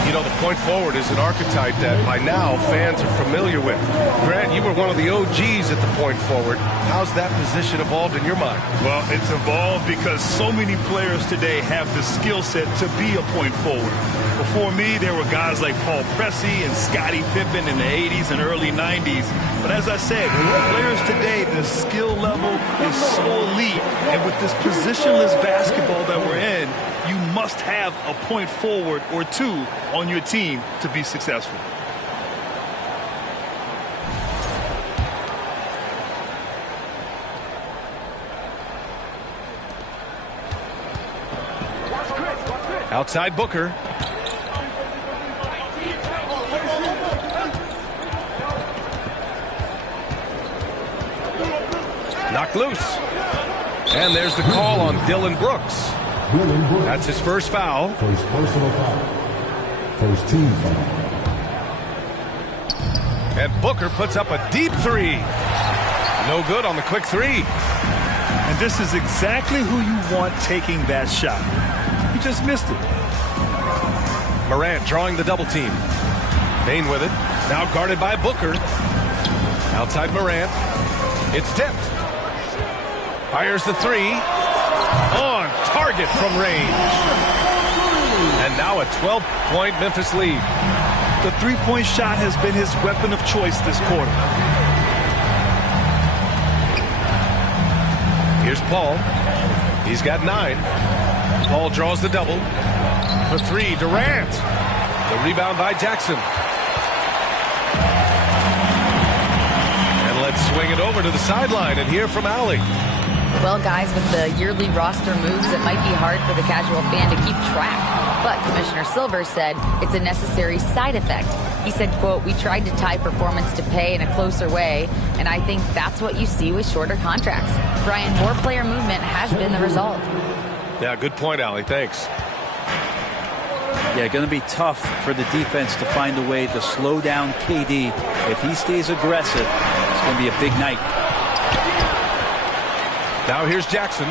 You know, the point forward is an archetype that by now fans are familiar with. Grant, you were one of the OGs at the point forward. How's that position evolved in your mind? Well, it's evolved because so many players today have the skill set to be a point forward. Before me, there were guys like Paul Pressey and Scottie Pippen in the 80s and early 90s. But as I said, players today, the skill level is so elite. And with this positionless basketball that we're in, you must have a point forward or two on your team to be successful. Outside Booker. Knocked loose. And there's the call on Dillon Brooks. That's his first foul. First personal foul. First team foul. And Booker puts up a deep 3. No good on the quick 3. And this is exactly who you want taking that shot. He just missed it. Morant drawing the double team. Bane with it. Now guarded by Booker. Outside Morant. It's tipped. Fires the 3. On target from range. And now a 12-point Memphis lead. The three-point shot has been his weapon of choice this quarter. Here's Paul. He's got 9. Paul draws the double. For 3, Durant. The rebound by Jackson. And let's swing it over to the sideline and hear from Allie. Well, guys, with the yearly roster moves, it might be hard for the casual fan to keep track. But Commissioner Silver said it's a necessary side effect. He said, quote, "We tried to tie performance to pay in a closer way, and I think that's what you see with shorter contracts." Brian, more player movement has been the result. Yeah, good point, Allie. Thanks. Yeah, going to be tough for the defense to find a way to slow down KD. If he stays aggressive, it's going to be a big night. Now here's Jackson.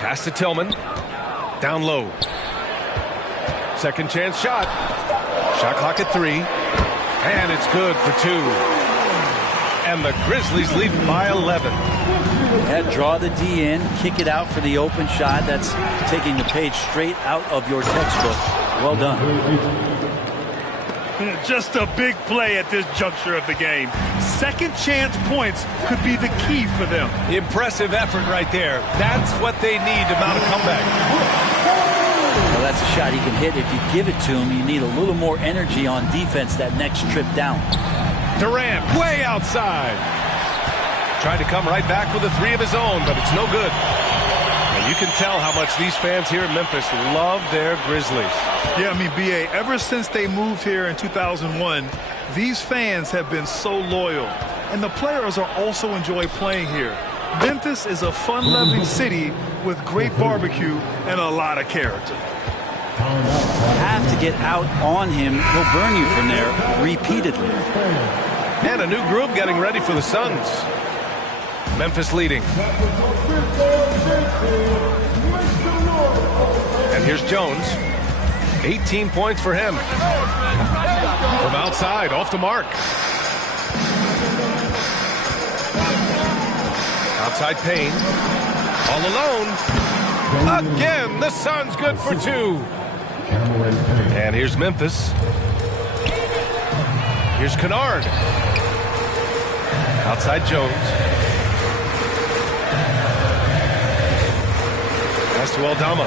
Pass to Tillman. Down low. Second chance shot. Shot clock at 3. And it's good for 2. And the Grizzlies lead by 11. Yeah, draw the D in, kick it out for the open shot. That's taking the page straight out of your textbook. Well done. Just a big play at this juncture of the game. Second chance points could be the key for them. Impressive effort right there. That's what they need to mount a comeback. Well, that's a shot he can hit. If you give it to him, you need a little more energy on defense that next trip down. Durant way outside. tried to come right back with a three of his own, but it's no good. And you can tell how much these fans here in Memphis love their Grizzlies. Yeah, I mean, B.A., ever since they moved here in 2001, these fans have been so loyal. And the players are also enjoy playing here. Memphis is a fun-loving city with great barbecue and a lot of character. Have to get out on him. He'll burn you from there repeatedly. And a new group getting ready for the Suns. Memphis leading. And here's Jones. 18 points for him. From outside, off the mark. Outside Payne. All alone. Again, the Suns good for two. And here's Memphis. Here's Kennard. Outside Jones. Pass to Aldama.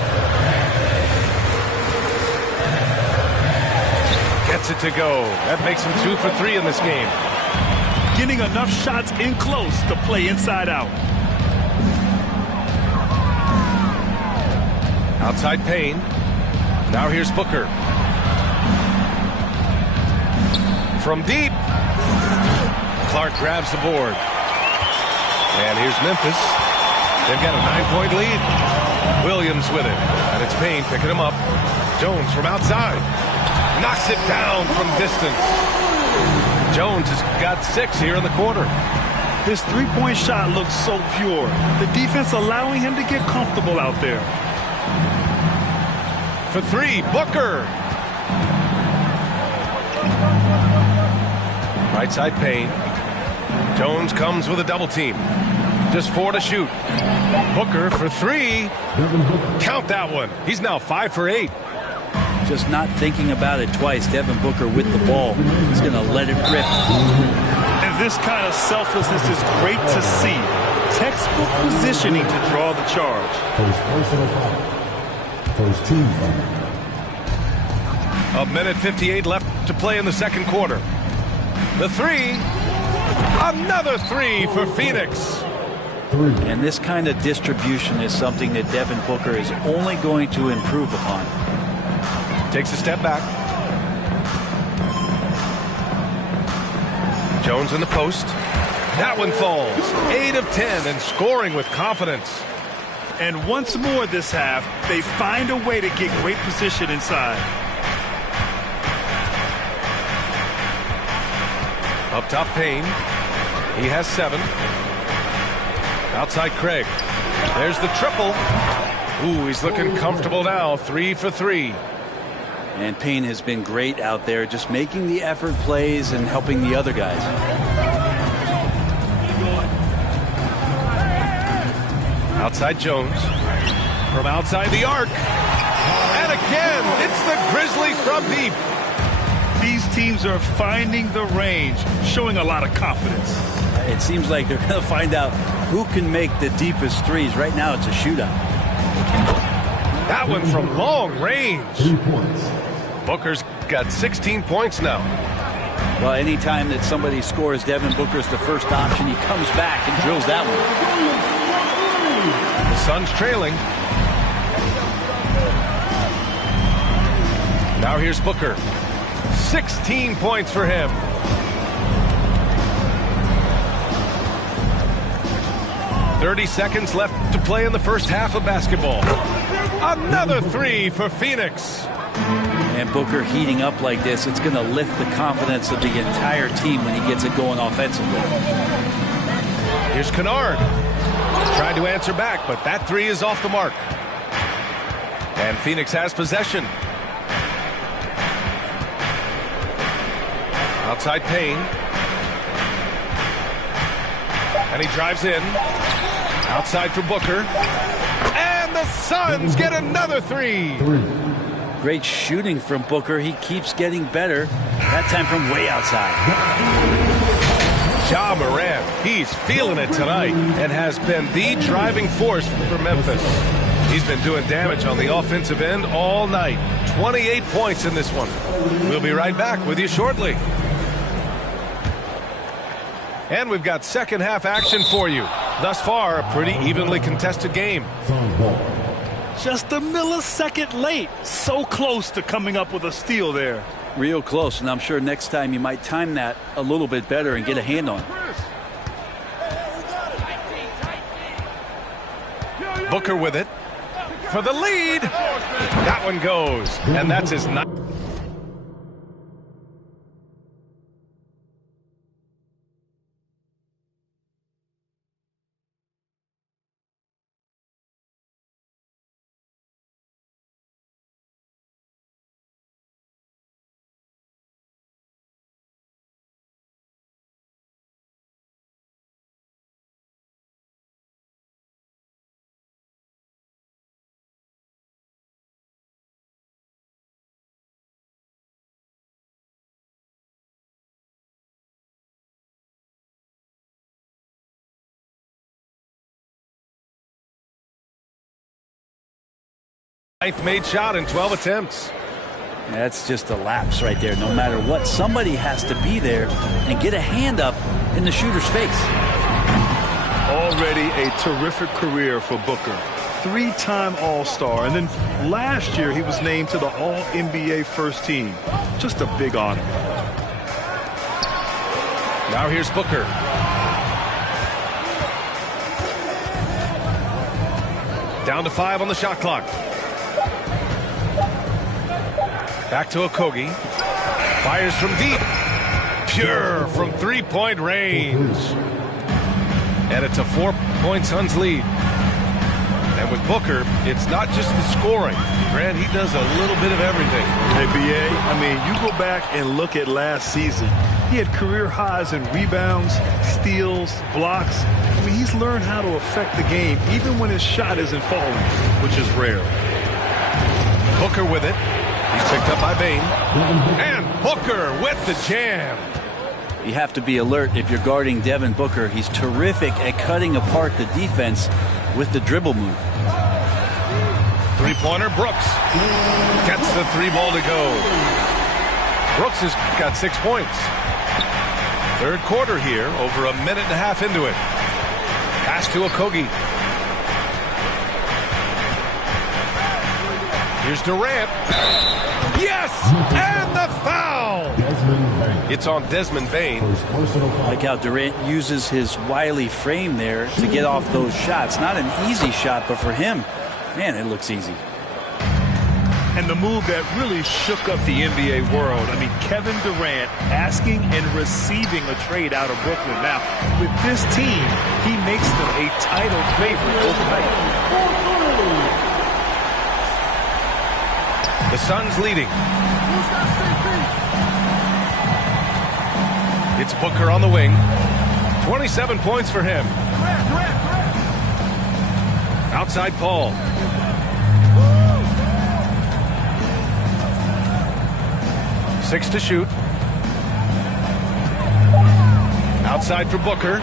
Gets it to go. That makes him 2 for 3 in this game. Getting enough shots in close to play inside out. Outside Payne. Now here's Booker. From deep. Clark grabs the board. And here's Memphis. They've got a 9-point lead. Williams with it. And it's Payne picking him up. Jones from outside. Knocks it down from distance. Jones has got 6 here in the quarter. His three-point shot looks so pure. The defense allowing him to get comfortable out there. For 3, Booker. Right side Payne. Jones comes with a double team. Just 4 to shoot. Booker for 3. Count that one. He's now 5 for 8. Just not thinking about it twice. Devin Booker with the ball. He's going to let it rip. And this kind of selflessness is great to see. Textbook positioning to draw the charge. First team foul. 1:58 left to play in the second quarter. The 3. Another 3 for Phoenix. And this kind of distribution is something that Devin Booker is only going to improve upon. Takes a step back. Jones in the post. That one falls. 8 of 10 and scoring with confidence. And once more this half, they find a way to get great position inside. Up top Payne. He has 7. Outside Craig. There's the triple. Ooh, he's looking comfortable now. 3 for 3. And Payne has been great out there, just making the effort plays and helping the other guys. Outside Jones. From outside the arc. And again, it's the Grizzlies from deep. These teams are finding the range, showing a lot of confidence. It seems like they're going to find out who can make the deepest threes. Right now, it's a shootout. That one from long range. 3 points. Booker's got 16 points now. Well, anytime that somebody scores, Devin Booker's the first option. He comes back and drills that one. The Suns trailing. Now here's Booker. 16 points for him. .30 seconds left to play in the first half of basketball. Another 3 for Phoenix. And Booker heating up like this, it's going to lift the confidence of the entire team when he gets it going offensively. Here's Kennard. Trying to answer back, but that 3 is off the mark. And Phoenix has possession. Outside Payne. And he drives in. Outside for Booker. And the Suns get another 3. Great shooting from Booker. He keeps getting better. That time from way outside. Ja Morant, he's feeling it tonight and has been the driving force for Memphis. He's been doing damage on the offensive end all night. 28 points in this one. We'll be right back with you shortly. And we've got second half action for you. Thus far, a pretty evenly contested game. Just a millisecond late. So close to coming up with a steal there. Real close, and I'm sure next time you might time that a little bit better and get a hand on it. Booker with it for the lead. That one goes, and that's his ninth. Ninth made shot in 12 attempts. That's just a lapse right there. No matter what, somebody has to be there and get a hand up in the shooter's face. Already a terrific career for Booker. 3-time All-Star, and then last year he was named to the All-NBA first team. Just a big honor. Now here's Booker. Down to 5 on the shot clock. Back to Okogie. Fires from deep. Pure from three-point range. And it's a 4-point Suns lead. And with Booker, it's not just the scoring. Grant, he does a little bit of everything. Hey, B.A., I mean, you go back and look at last season. He had career highs in rebounds, steals, blocks. I mean, he's learned how to affect the game, even when his shot isn't falling, which is rare. Booker with it. He's picked up by Bane. And Booker with the jam. You have to be alert if you're guarding Devin Booker. He's terrific at cutting apart the defense with the dribble move. Three-pointer, Brooks. Gets the 3 ball to go. Brooks has got 6 points. Third quarter here, over a minute and a half into it. Pass to Okogie. Here's Durant. Yes! And the foul! It's on Desmond Bane. I like how Durant uses his wily frame there to get off those shots. Not an easy shot, but for him, man, it looks easy. And the move that really shook up the NBA world. I mean, Kevin Durant asking and receiving a trade out of Brooklyn. Now, with this team, he makes them a title favorite overnight. The Suns leading. It's Booker on the wing. 27 points for him. Outside Paul. Six to shoot. Outside for Booker.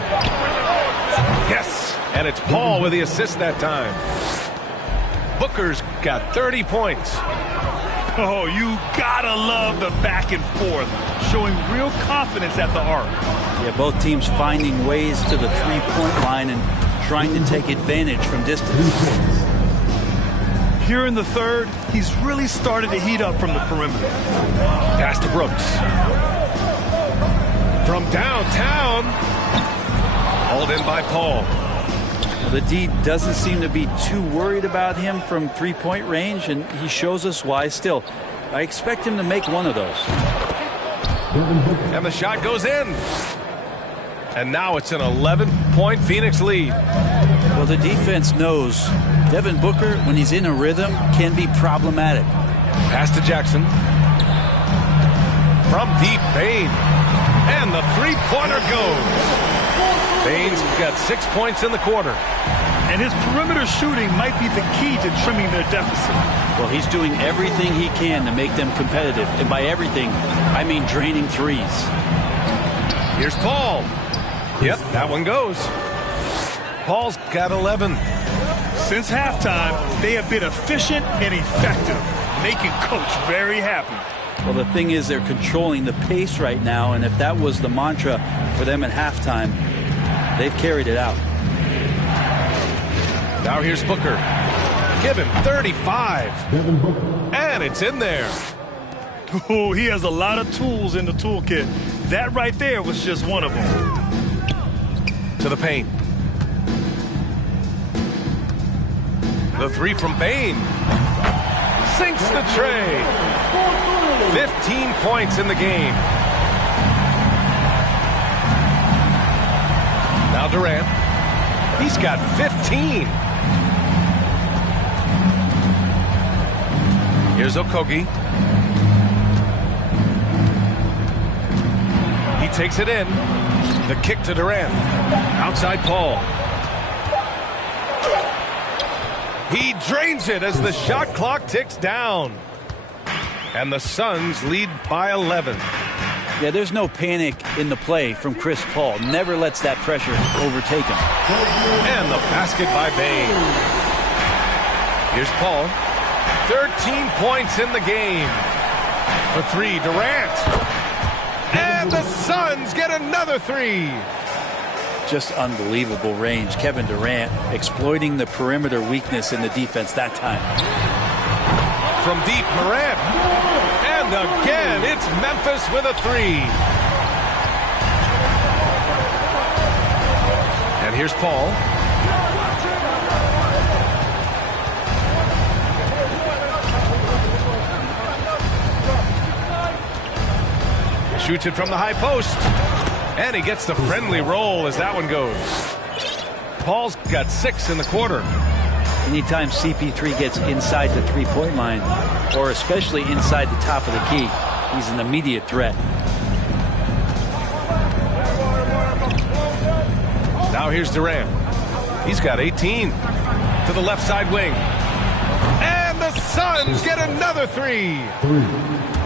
Yes! And it's Paul with the assist that time. Booker's got 30 points. Oh, you gotta love the back and forth, showing real confidence at the arc. Yeah, both teams finding ways to the three-point line and trying to take advantage from distance. Here in the third, he's really started to heat up from the perimeter. Pass to Brooks. From downtown. Hauled in by Paul. The D doesn't seem to be too worried about him from three-point range, and he shows us why still. I expect him to make one of those. And the shot goes in. And now it's an 11-point Phoenix lead. Well, the defense knows Devin Booker, when he's in a rhythm, can be problematic. Pass to Jackson. From deep, Bane. And the three-pointer goes. Bane's got 6 points in the quarter. And his perimeter shooting might be the key to trimming their deficit. Well, he's doing everything he can to make them competitive. And by everything, I mean draining threes. Here's Paul. Yep, that one goes. Paul's got 11. Since halftime, they have been efficient and effective, making Coach very happy. Well, the thing is they're controlling the pace right now, and if that was the mantra for them at halftime, they've carried it out. Now here's Booker. Give him 35. And it's in there. Oh, he has a lot of tools in the toolkit. That right there was just one of them. To the paint. The three from Bane. Sinks the tray. 15 points in the game. Now Durant. He's got 15. Here's Okogie. He takes it in. The kick to Durant. Outside Paul. He drains it as the shot clock ticks down. And the Suns lead by 11. Yeah, there's no panic in the play from Chris Paul. Never lets that pressure overtake him. And the basket by Bane. Here's Paul. 13 points in the game. For three, Durant. And the Suns get another three. Just unbelievable range. Kevin Durant exploiting the perimeter weakness in the defense that time. From deep, Morant. And again, it's Memphis with a three. And here's Paul. Shoots it from the high post. And he gets the friendly roll as that one goes. Paul's got 6 in the quarter. Anytime CP3 gets inside the three-point line, or especially inside the top of the key, he's an immediate threat. Now here's Durant. He's got 18. To the left side wing. And the Suns get another three.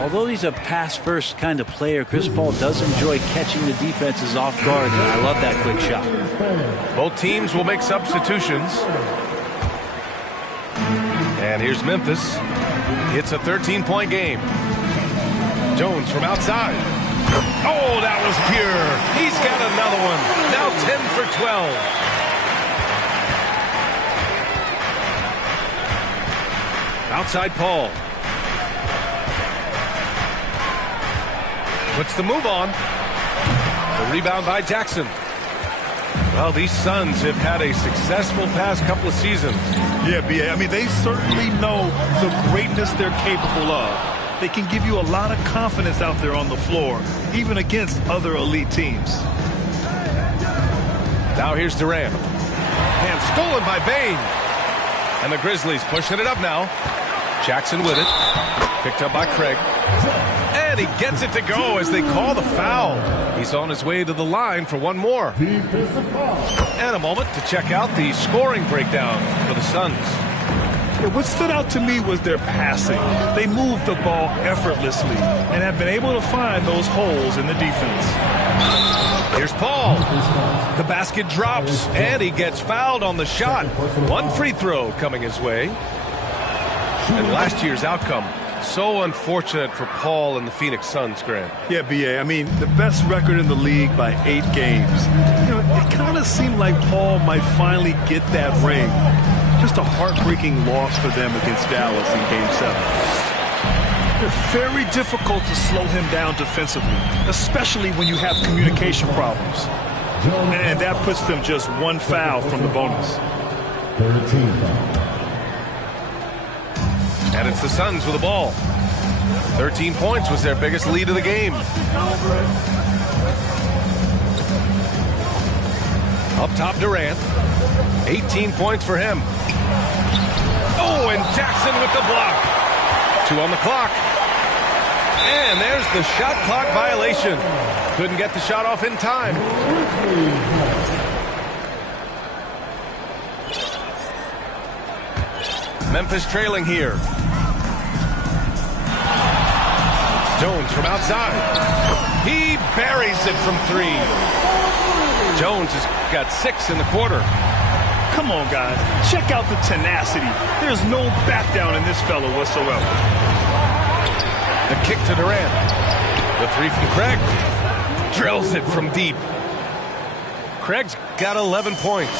Although he's a pass-first kind of player, Chris Paul does enjoy catching the defenses off guard, and I love that quick shot. Both teams will make substitutions. And here's Memphis. It's a 13-point game. Jones from outside. Oh, that was pure. He's got another one. Now 10 for 12. Outside Paul. Puts the move on. The rebound by Jackson. Well, these Suns have had a successful past couple of seasons. Yeah, B.A. I mean, they certainly know the greatness they're capable of. They can give you a lot of confidence out there on the floor, even against other elite teams. Now here's Durant. And stolen by Bane. And the Grizzlies pushing it up now. Jackson with it. Picked up by Craig. And he gets it to go as they call the foul. He's on his way to the line for one more. And a moment to check out the scoring breakdown for the Suns. Yeah, what stood out to me was their passing. They moved the ball effortlessly and have been able to find those holes in the defense. Here's Paul. The basket drops, and he gets fouled on the shot. One free throw coming his way. And last year's outcome, so unfortunate for Paul and the Phoenix Suns, Grant. Yeah, B.A., I mean, the best record in the league by 8 games. You know, it kind of seemed like Paul might finally get that ring. Just a heartbreaking loss for them against Dallas in Game 7. It's very difficult to slow him down defensively, especially when you have communication problems. And that puts them just one foul from the bonus. 13. And it's the Suns with the ball. 13 points was their biggest lead of the game. Up top, Durant. 18 points for him. Oh, and Jackson with the block. 2 on the clock. And there's the shot clock violation. Couldn't get the shot off in time. Memphis trailing here. Jones from outside. He buries it from 3. Jones has got 6 in the quarter. Come on, guys. Check out the tenacity. There's no back down in this fellow whatsoever. The kick to Durant. The three from Craig. Drills it from deep. Craig's got 11 points.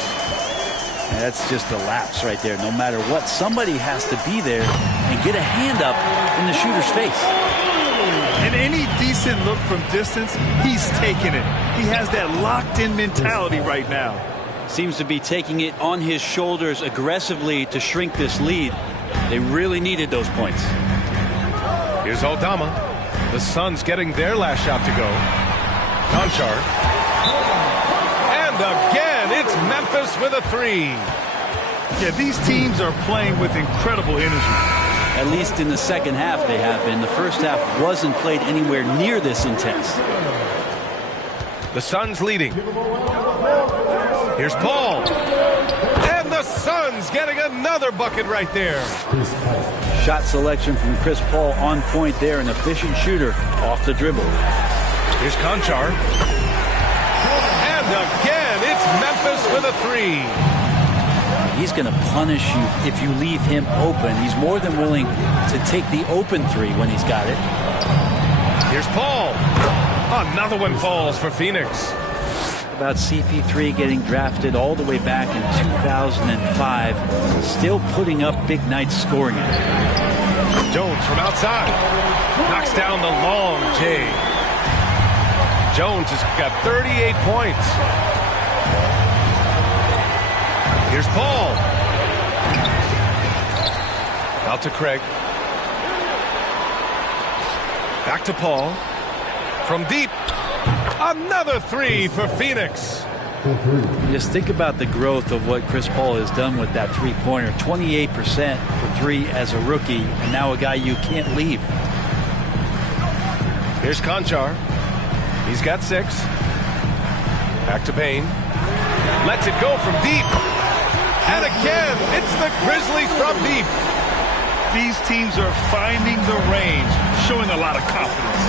That's just a lapse right there. No matter what, somebody has to be there and get a hand up in the shooter's face. And any decent look from distance, he's taking it. He has that locked-in mentality right now. Seems to be taking it on his shoulders aggressively to shrink this lead. They really needed those points. Here's Aldama. The Suns getting their last shot to go. Conchar. And again, it's Memphis with a three. Yeah, these teams are playing with incredible energy. At least in the second half they have been. The first half wasn't played anywhere near this intense. The Suns leading. Here's Paul. And the Suns getting another bucket right there. Shot selection from Chris Paul on point there. An efficient shooter off the dribble. Here's Conchar. And again, it's Memphis with a three. He's going to punish you if you leave him open. He's more than willing to take the open three when he's got it. Here's Paul. Another one falls for Phoenix. About CP3 getting drafted all the way back in 2005. Still putting up big nights scoring it. Jones from outside. Knocks down the long J. Jones has got 38 points. Here's Paul. Out to Craig. Back to Paul. From deep. Another three for Phoenix. Just think about the growth of what Chris Paul has done with that three-pointer. 28% for three as a rookie, and now a guy you can't leave. Here's Conchar. He's got 6. Back to Payne. Lets it go from deep. And again, it's the Grizzlies from deep. These teams are finding the range, showing a lot of confidence.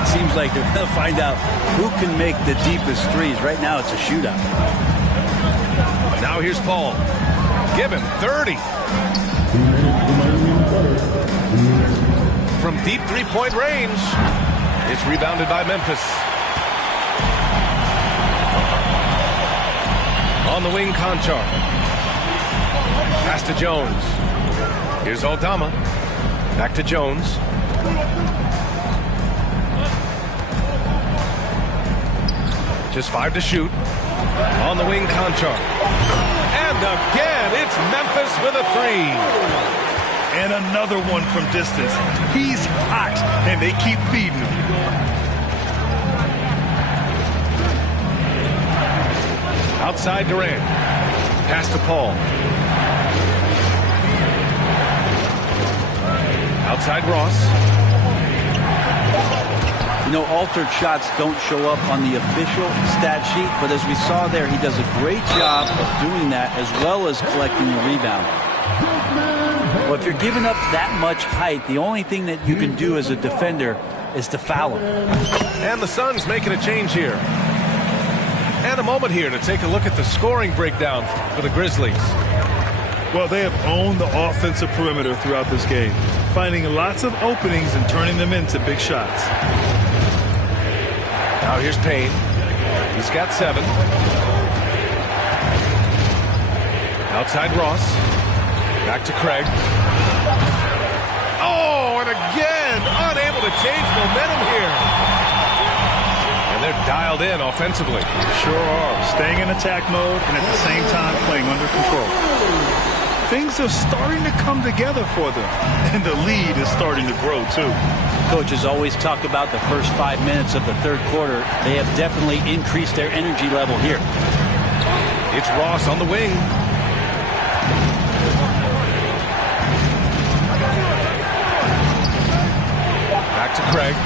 It seems like they're going to find out who can make the deepest threes. Right now, it's a shootout. Now here's Paul. Give him 30. From deep three-point range. It's rebounded by Memphis. On the wing, Conchar. Pass to Jones. Here's Aldama. Back to Jones. Just 5 to shoot. On the wing, Conchar. And again, it's Memphis with a three. And another one from distance. He's hot, and they keep feeding him. Outside Durant. Pass to Paul. Outside Ross. You know, altered shots don't show up on the official stat sheet, but as we saw there, he does a great job of doing that as well as collecting the rebound. Well, if you're giving up that much height, the only thing that you can do as a defender is to foul him. And the Suns making a change here. And a moment here to take a look at the scoring breakdown for the Grizzlies. Well, they have owned the offensive perimeter throughout this game, finding lots of openings and turning them into big shots. Now here's Payne. He's got 7. Outside Ross. Back to Craig. Oh, and again, unable to change momentum here. And they're dialed in offensively. Sure are. Staying in attack mode and at the same time playing under control. Things are starting to come together for them. And the lead is starting to grow, too. Coaches always talk about the first 5 minutes of the third quarter. They have definitely increased their energy level here. It's Ross on the wing. Back to Craig.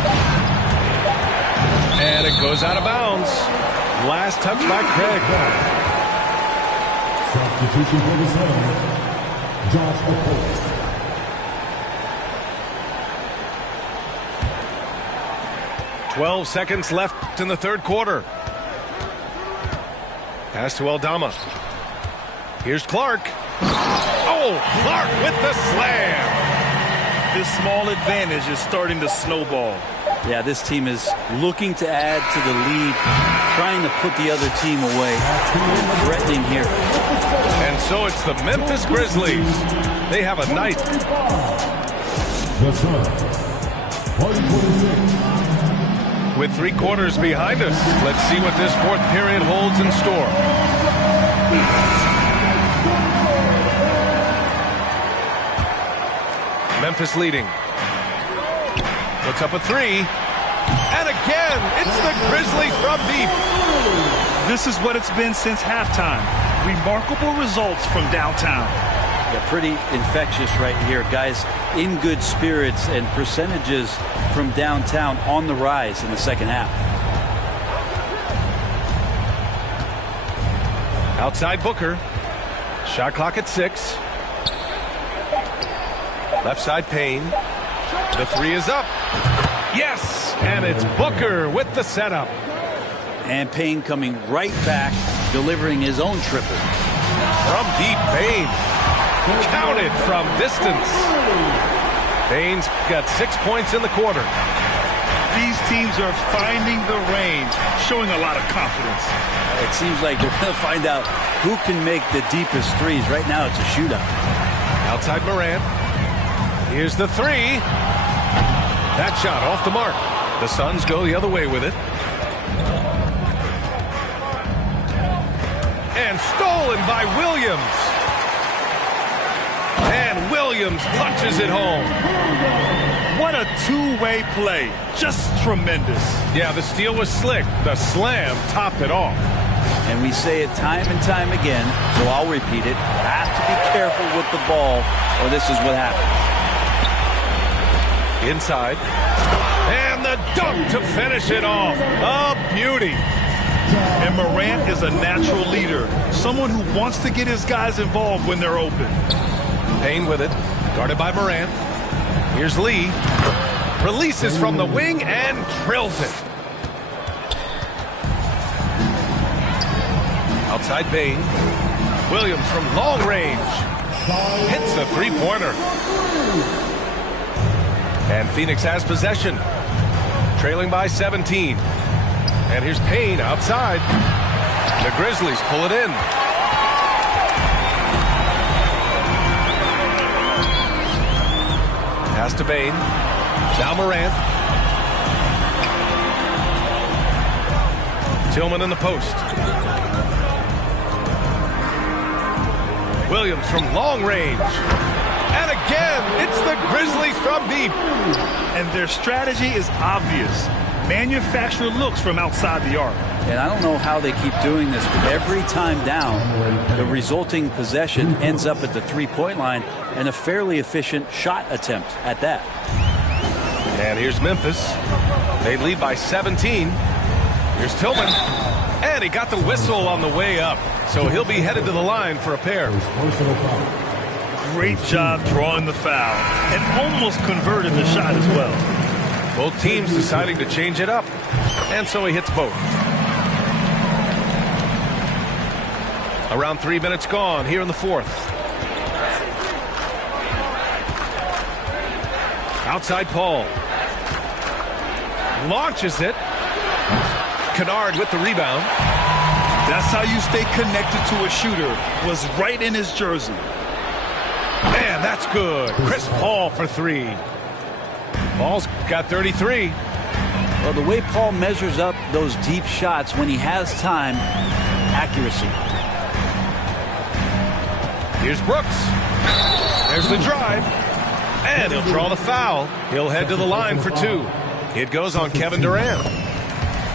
And it goes out of bounds. Last touch by Craig. Substitution for the Suns, Josh Okogie. 12 seconds left in the third quarter. Pass to Aldama. Here's Clark. Oh, Clark with the slam. This small advantage is starting to snowball. Yeah, this team is looking to add to the lead, trying to put the other team away, threatening here. And so it's the Memphis Grizzlies. They have a night. With 3 quarters behind us, let's see what this 4th period holds in store. Memphis leading. Puts up a 3. And again, it's the Grizzlies from deep. This is what it's been since halftime. Remarkable results from downtown. Yeah, pretty infectious right here. Guys in good spirits, and percentages from downtown on the rise in the second half. Outside Booker. Shot clock at 6. Left side Payne. The 3 is up. Yes, and it's Booker with the setup. And Payne coming right back, delivering his own triple. From deep, Payne. Counted from distance. Payne's got 6 points in the quarter. These teams are finding the range, showing a lot of confidence. It seems like they're going to find out who can make the deepest threes. Right now, it's a shootout. Outside Morant. Here's the 3. That shot off the mark. The Suns go the other way with it. And stolen by Williams. And Williams punches it home. What a two-way play. Just tremendous. Yeah, the steal was slick. The slam topped it off. And we say it time and time again, so I'll repeat it. Have to be careful with the ball, or this is what happens. Inside. And the dunk to finish it off. A beauty. And Morant is a natural leader. Someone who wants to get his guys involved when they're open. Payne with it. Guarded by Morant. Here's Lee. Releases from the wing and drills it. Outside Payne. Williams from long range. Hits a 3-pointer. And Phoenix has possession. Trailing by 17. And here's Payne outside. The Grizzlies pull it in. Pass to Payne. Now Morant. Tillman in the post. Williams from long range. And again, it's the Grizzlies from deep. And their strategy is obvious. Manufacture looks from outside the arc. And I don't know how they keep doing this, but every time down, the resulting possession ends up at the 3-point line, and a fairly efficient shot attempt at that. And here's Memphis. They lead by 17. Here's Tillman. And he got the whistle on the way up, so he'll be headed to the line for a pair. Great job drawing the foul, and almost converted the shot as well. Both teams deciding to change it up, and so he hits both. Around 3 minutes gone here in the 4th. Outside Paul. Launches it. Kennard with the rebound. That's how you stay connected to a shooter. Was right in his jersey. Man, that's good. Chris Paul for 3. Paul's got 33. Well, the way Paul measures up those deep shots when he has time, accuracy. Here's Brooks. There's the drive. And he'll draw the foul. He'll head to the line for 2. It goes on Kevin Durant.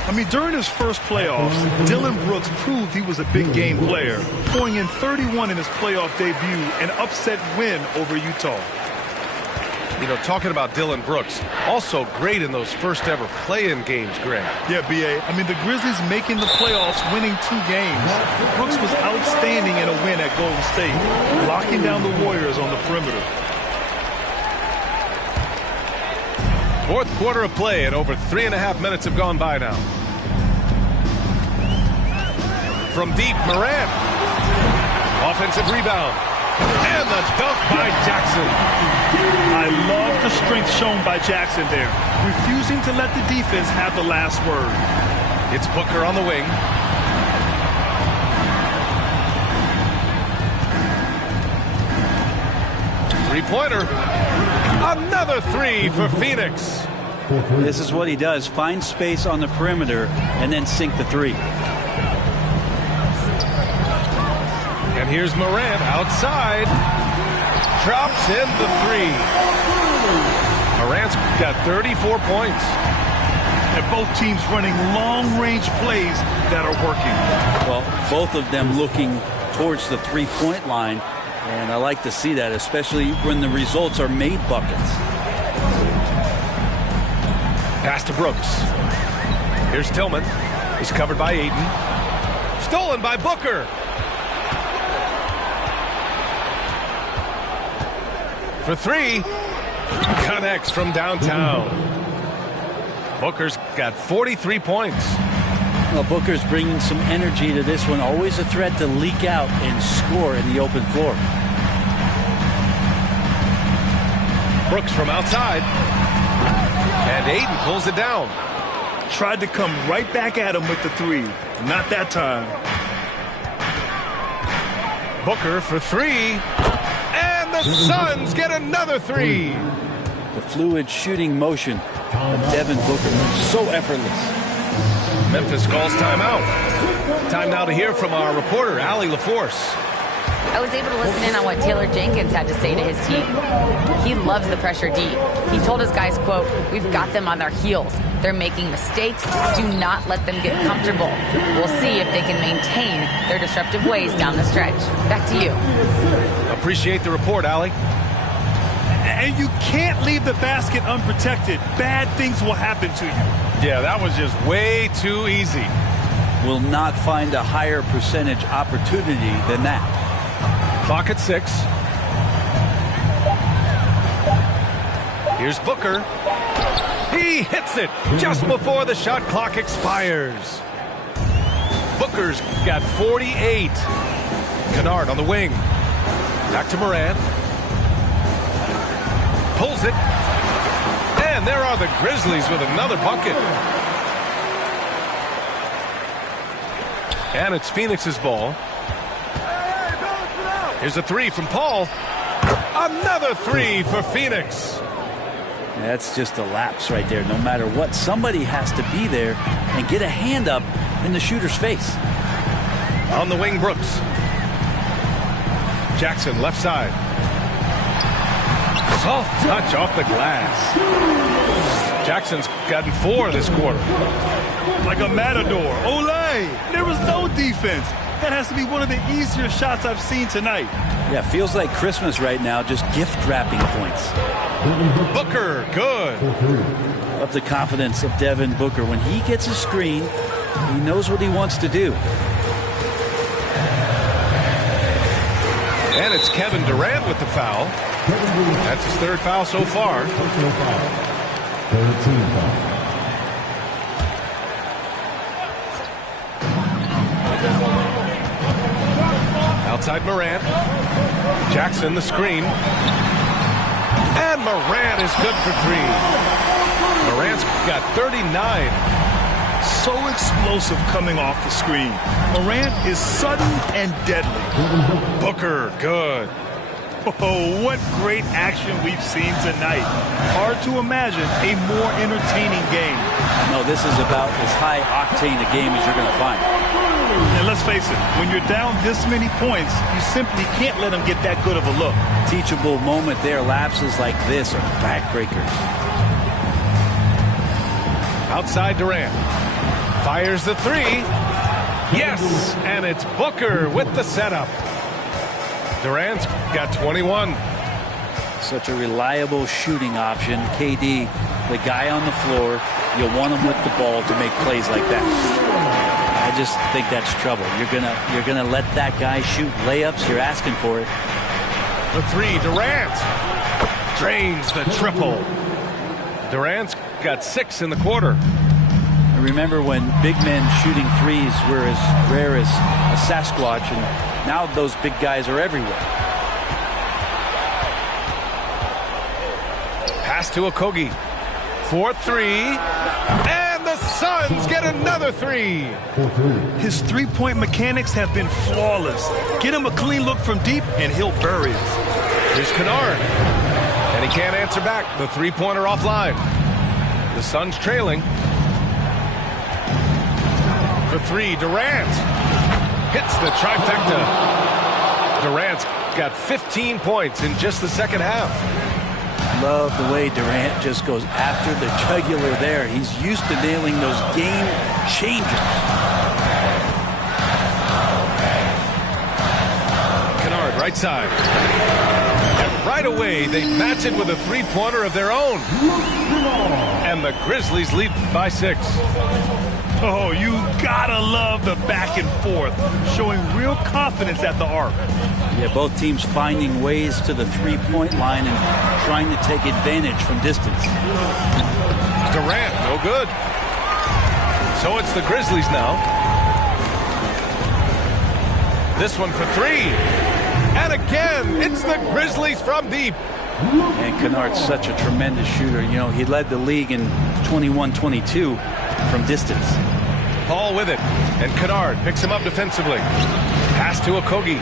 I mean, during his first playoffs, Dillon Brooks proved he was a big game player, going in 31 in his playoff debut, an upset win over Utah. You know, talking about Dillon Brooks, also great in those first ever play-in games, Greg. Yeah, B.A. I mean, the Grizzlies making the playoffs, winning 2 games. Brooks was outstanding in a win at Golden State, locking down the Warriors on the perimeter. 4th quarter of play, and over 3.5 minutes have gone by now. From deep, Morant. Offensive rebound. And the dunk by Jackson. I love the strength shown by Jackson there, refusing to let the defense have the last word. It's Booker on the wing. Three-pointer. Another three for Phoenix. This is what he does. Find space on the perimeter and then sink the three. And here's Morant outside. Drops in the three. Morant's got 34 points. And both teams running long-range plays that are working. Well, both of them looking towards the three-point line. And I like to see that, especially when the results are made buckets. Pass to Brooks. Here's Tillman. He's covered by Ayton. Stolen by Booker. For three. Connects from downtown. Booker's got 43 points. Well, Booker's bringing some energy to this one. Always a threat to leak out and score in the open floor. Brooks from outside. And Ayton pulls it down. Tried to come right back at him with the three. Not that time. Booker for three. And the Suns get another three. The fluid shooting motion of Devin Booker. So effortless. Memphis calls timeout. Time now to hear from our reporter, Allie LaForce. I was able to listen in on what Taylor Jenkins had to say to his team. He loves the pressure deep. He told his guys, quote, "We've got them on their heels. They're making mistakes. Do not let them get comfortable. We'll see if they can maintain their disruptive ways down the stretch." Back to you. Appreciate the report, Allie. And you can't leave the basket unprotected. Bad things will happen to you. Yeah, that was just way too easy. Will not find a higher percentage opportunity than that. Clock at 6. Here's Booker. He hits it just before the shot clock expires. Booker's got 48. Kennard on the wing. Back to Morant. Pulls it. And there are the Grizzlies with another bucket. And it's Phoenix's ball. Here's a three from Paul. Another three for Phoenix. That's just a lapse right there. No matter what, somebody has to be there and get a hand up in the shooter's face. On the wing, Brooks. Jackson left side. Soft touch off the glass. Jackson's gotten 4 this quarter. Like a matador. Olay! There was no defense. That has to be one of the easier shots I've seen tonight. Yeah, feels like Christmas right now, just gift wrapping points. Booker, good. Love the confidence of Devin Booker. When he gets a screen, he knows what he wants to do. And it's Kevin Durant with the foul. That's his 3rd foul so far. 13 foul. Outside Morant. Jackson the screen. And Morant is good for 3. Morant's got 39. So explosive coming off the screen. Morant is sudden and deadly. Booker, good. Oh, what great action we've seen tonight. Hard to imagine a more entertaining game. No, this is about as high octane a game as you're going to find. And let's face it, when you're down this many points, you simply can't let them get that good of a look. Teachable moment there. Lapses like this are backbreakers. Outside Durant. Fires the 3. Yes, and it's Booker with the setup. Durant's got 21. Such a reliable shooting option. KD, the guy on the floor, you want him with the ball to make plays like that. I just think that's trouble. You're gonna let that guy shoot layups. You're asking for it. The 3, Durant drains the triple. Durant's got 6 in the quarter. I remember when big men shooting threes were as rare as a Sasquatch, and now those big guys are everywhere. Pass to Okogie. 4-3. And the Suns get another 3. His three-point mechanics have been flawless. Get him a clean look from deep, and he'll bury it. Here's Kennard. And he can't answer back. The three-pointer offline. The Suns trailing. For 3, Durant. Hits the trifecta. Durant's got 15 points in just the second half. Love the way Durant just goes after the jugular there. He's used to nailing those game changers. Kennard, right side. And right away, they match it with a three-pointer of their own. And the Grizzlies lead by 6. Oh, you gotta love the back and forth, showing real confidence at the arc. Yeah, both teams finding ways to the three-point line and trying to take advantage from distance. Durant, no good. So it's the Grizzlies now. This one for 3. And again, it's the Grizzlies from deep. And Kennard's such a tremendous shooter. You know, he led the league in 21-22 from distance. Paul with it. And Kennard picks him up defensively. Pass to Okogie.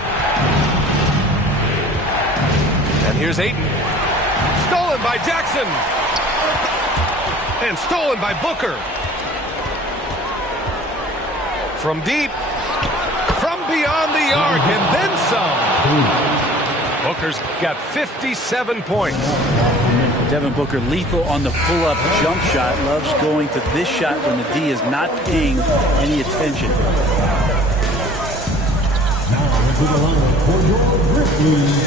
And here's Ayton. Stolen by Jackson. And stolen by Booker. From deep. From beyond the arc. And then some. Booker's got 57 points. Devin Booker lethal on the pull-up jump shot. Loves going to this shot when the D is not paying any attention.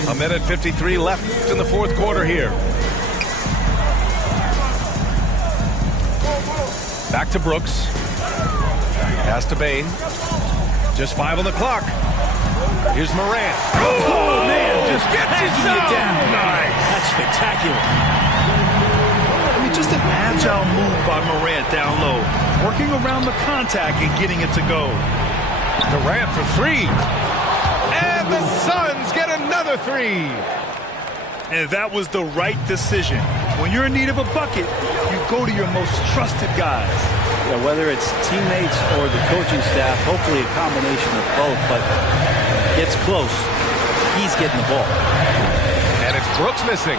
A minute 53 left in the fourth quarter here. Back to Brooks. Pass to Bane. Just 5 on the clock. Here's Morant. Oh, man, just gets it down. Nice. That's spectacular. I mean, just an agile move by Morant down low, working around the contact and getting it to go. Durant for 3. And the Suns get another 3. And that was the right decision. When you're in need of a bucket, you go to your most trusted guys. Yeah, whether it's teammates or the coaching staff, hopefully a combination of both, but gets close. He's getting the ball. And it's Brooks missing.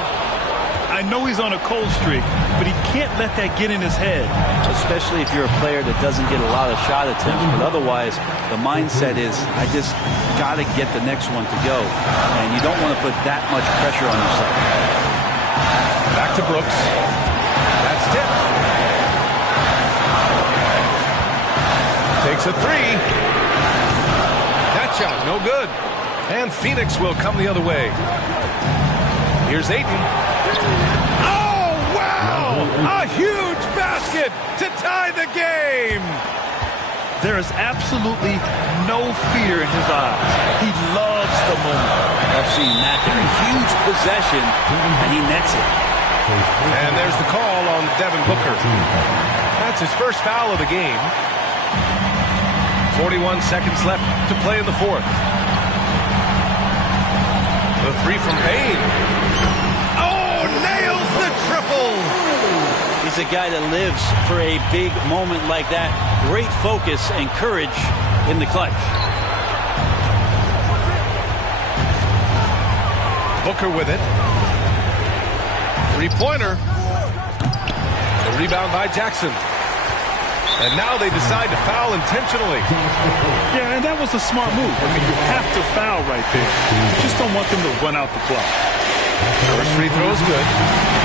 I know he's on a cold streak, but he can't let that get in his head. Especially if you're a player that doesn't get a lot of shot attempts, but otherwise the mindset is, I just got to get the next one to go. And you don't want to put that much pressure on yourself. Back to Brooks. That's tipped. Takes a 3. That shot, no good. And Phoenix will come the other way. Here's Ayton. Oh, wow! A huge basket to tie the game. There is absolutely no fear in his eyes. He loves the moment. I've seen that. They're a huge possession, and he nets it. And there's the call on Devin Booker. That's his first foul of the game. 41 seconds left to play in the fourth. The 3 from Bane. Oh, nails the triple. He's a guy that lives for a big moment like that. Great focus and courage in the clutch. Booker with it. Three-pointer. The rebound by Jackson. And now they decide to foul intentionally. Yeah, and that was a smart move. I mean, you have to foul right there. You just don't want them to run out the clock. First free throw is good.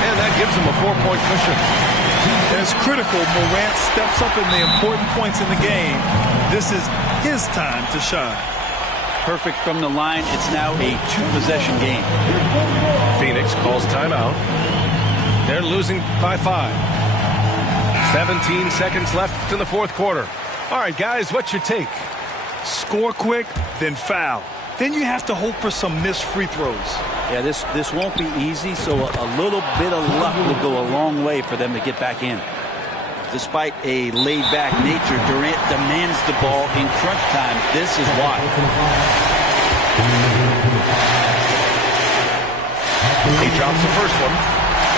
And that gives them a 4-point cushion. And it's critical Morant steps up in the important points in the game. This is his time to shine. Perfect from the line. It's now a 2-possession game. Phoenix calls timeout. They're losing by 5. 17 seconds left in the fourth quarter. All right, guys, what's your take? Score quick, then foul. Then you have to hope for some missed free throws. Yeah, this won't be easy, so a little bit of luck will go a long way for them to get back in. Despite a laid-back nature, Durant demands the ball in crunch time. This is why. He drops the first one.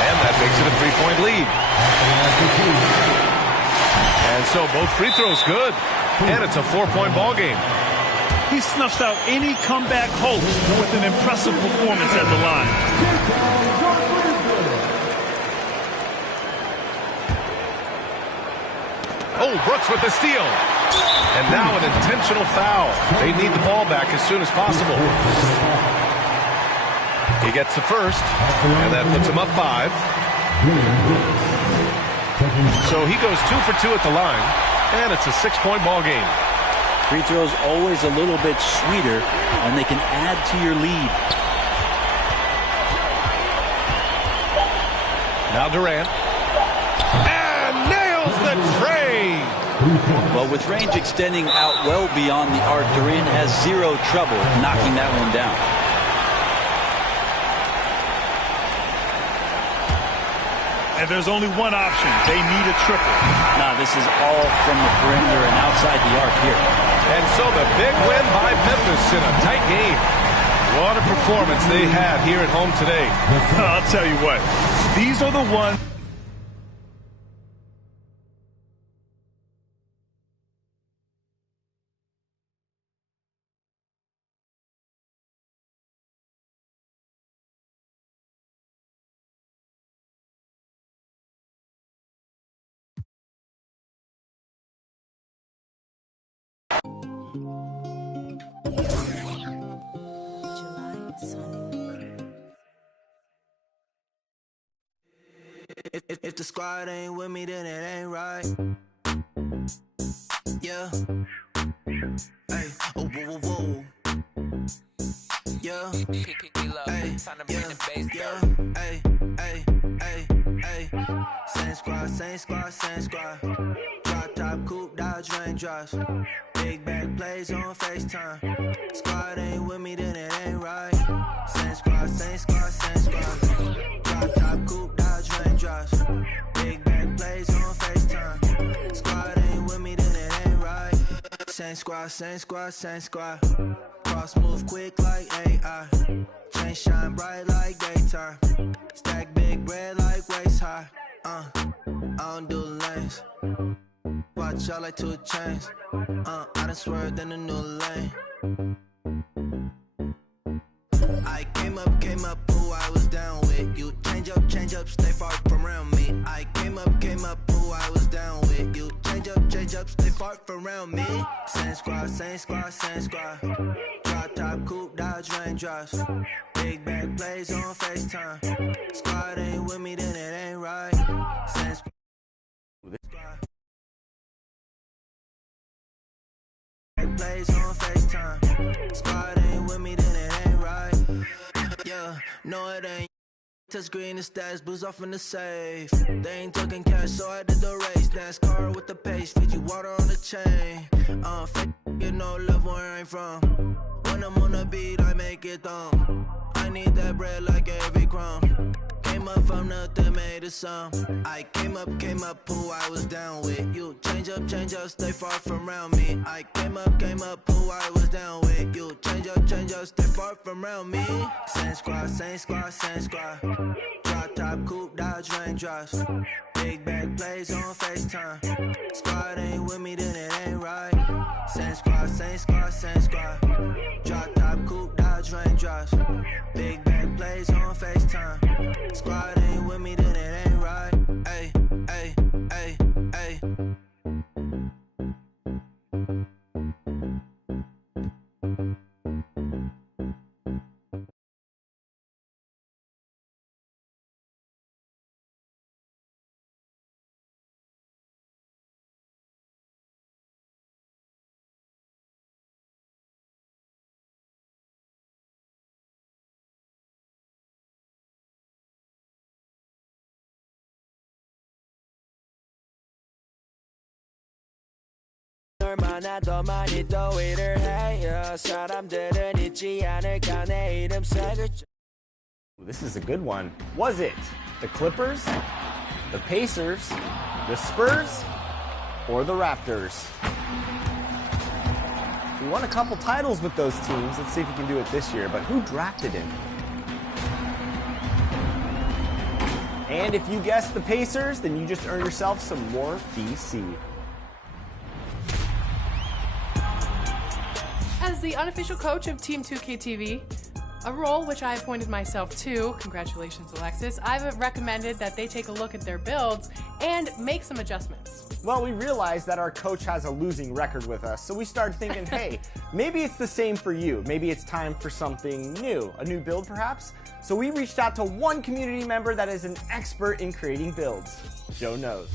And And that makes it a 3-point lead. And so both free throws good. And it's a 4-point ball game. He snuffs out any comeback hopes with an impressive performance at the line. Oh, Brooks with the steal. And now an intentional foul. They need the ball back as soon as possible. He gets the first, and that puts him up 5. So he goes 2 for 2 at the line, and it's a 6-point ball game. Free throws always a little bit sweeter when they can add to your lead. Now Durant. And nails the tray! Well, with range extending out well beyond the arc, Durant has zero trouble knocking that one down. And there's only one option. They need a triple. Now, this is all from the perimeter and outside the arc here. And so the big win by Memphis in a tight game. What a performance they had here at home today. I'll tell you what. These are the ones. If the squad ain't with me, then it ain't right. Yeah. Hey. Oh, whoa, whoa, whoa. Yeah. Hey. Yeah. Hey. Hey. Hey. Hey. Same squad, same squad, same squad. Drop top, coupe, Dodge raindrops. Big back plays on FaceTime. Squad ain't with me, then it ain't right. Same squad, same squad, same squad. Drop top, coupe, Dodge raindrops. Big back plays on FaceTime. Squad ain't with me, then it ain't right. Same squad, same squad, same squad. Cross move quick like AI. Chain shine bright like daytime. Stack big bread like waist high. I don't do lanes. Watch out like 2 chains. I done swerved in a new lane. I came up, who I was down with. You change up, stay far from around me. I came up, who I was down with. You change up, stay far from around me. Same squad, same squad, same squad. Drop top, coupe, Dodge raindrops. Big back plays on FaceTime. Squad ain't with me, then it ain't right. Same squad. Plays on FaceTime. Squad ain't with me, then it ain't right. Yeah, no it ain't. Touch green and stats, booze off in the safe. They ain't talking cash, so I did the race. NASCAR with the pace, feed you water on the chain. Fake, you know, love where I ain't from. When I'm on the beat, I make it thumb. I need that bread like every crumb. Came up from nothing, made a sum. I came up, who I was down with. You change up, stay far from around me. I came up, who I was down with. You change up, stay far from around me. Same squad, same squad, same squad. Drop top, coupe, Dodge raindrops. Big back plays on FaceTime. Squad ain't with me, then it ain't right. Same squad, same squad, same squad. Drop top, coupe, Dodge raindrops. Big back plays on FaceTime. Squad ain't with me, then it ain't right. Ay, ay, ay, ay. 얼마나 더 많이 또 일을 해요. 사람들은 잊지 않을까 내 이름 색을. This is a good one. Was it the Clippers, the Pacers, the Spurs, or the Raptors? He won a couple titles with those teams. Let's see if he can do it this year. But who drafted him? And if you guessed the Pacers, then you just earned yourself some more BC. As the unofficial coach of Team 2K-TV, a role which I appointed myself to, congratulations Alexis, I've recommended that they take a look at their builds and make some adjustments. Well, we realized that our coach has a losing record with us, so we started thinking, hey, maybe it's the same for you. Maybe it's time for something new, a new build perhaps? So we reached out to one community member that is an expert in creating builds. Joe knows.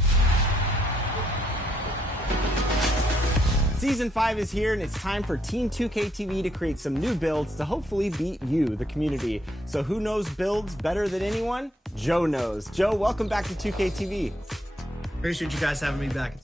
Season 5 is here, and it's time for Team 2K-TV to create some new builds to hopefully beat you, the community. So who knows builds better than anyone? Joe knows. Joe, welcome back to 2K-TV. Appreciate you guys having me back.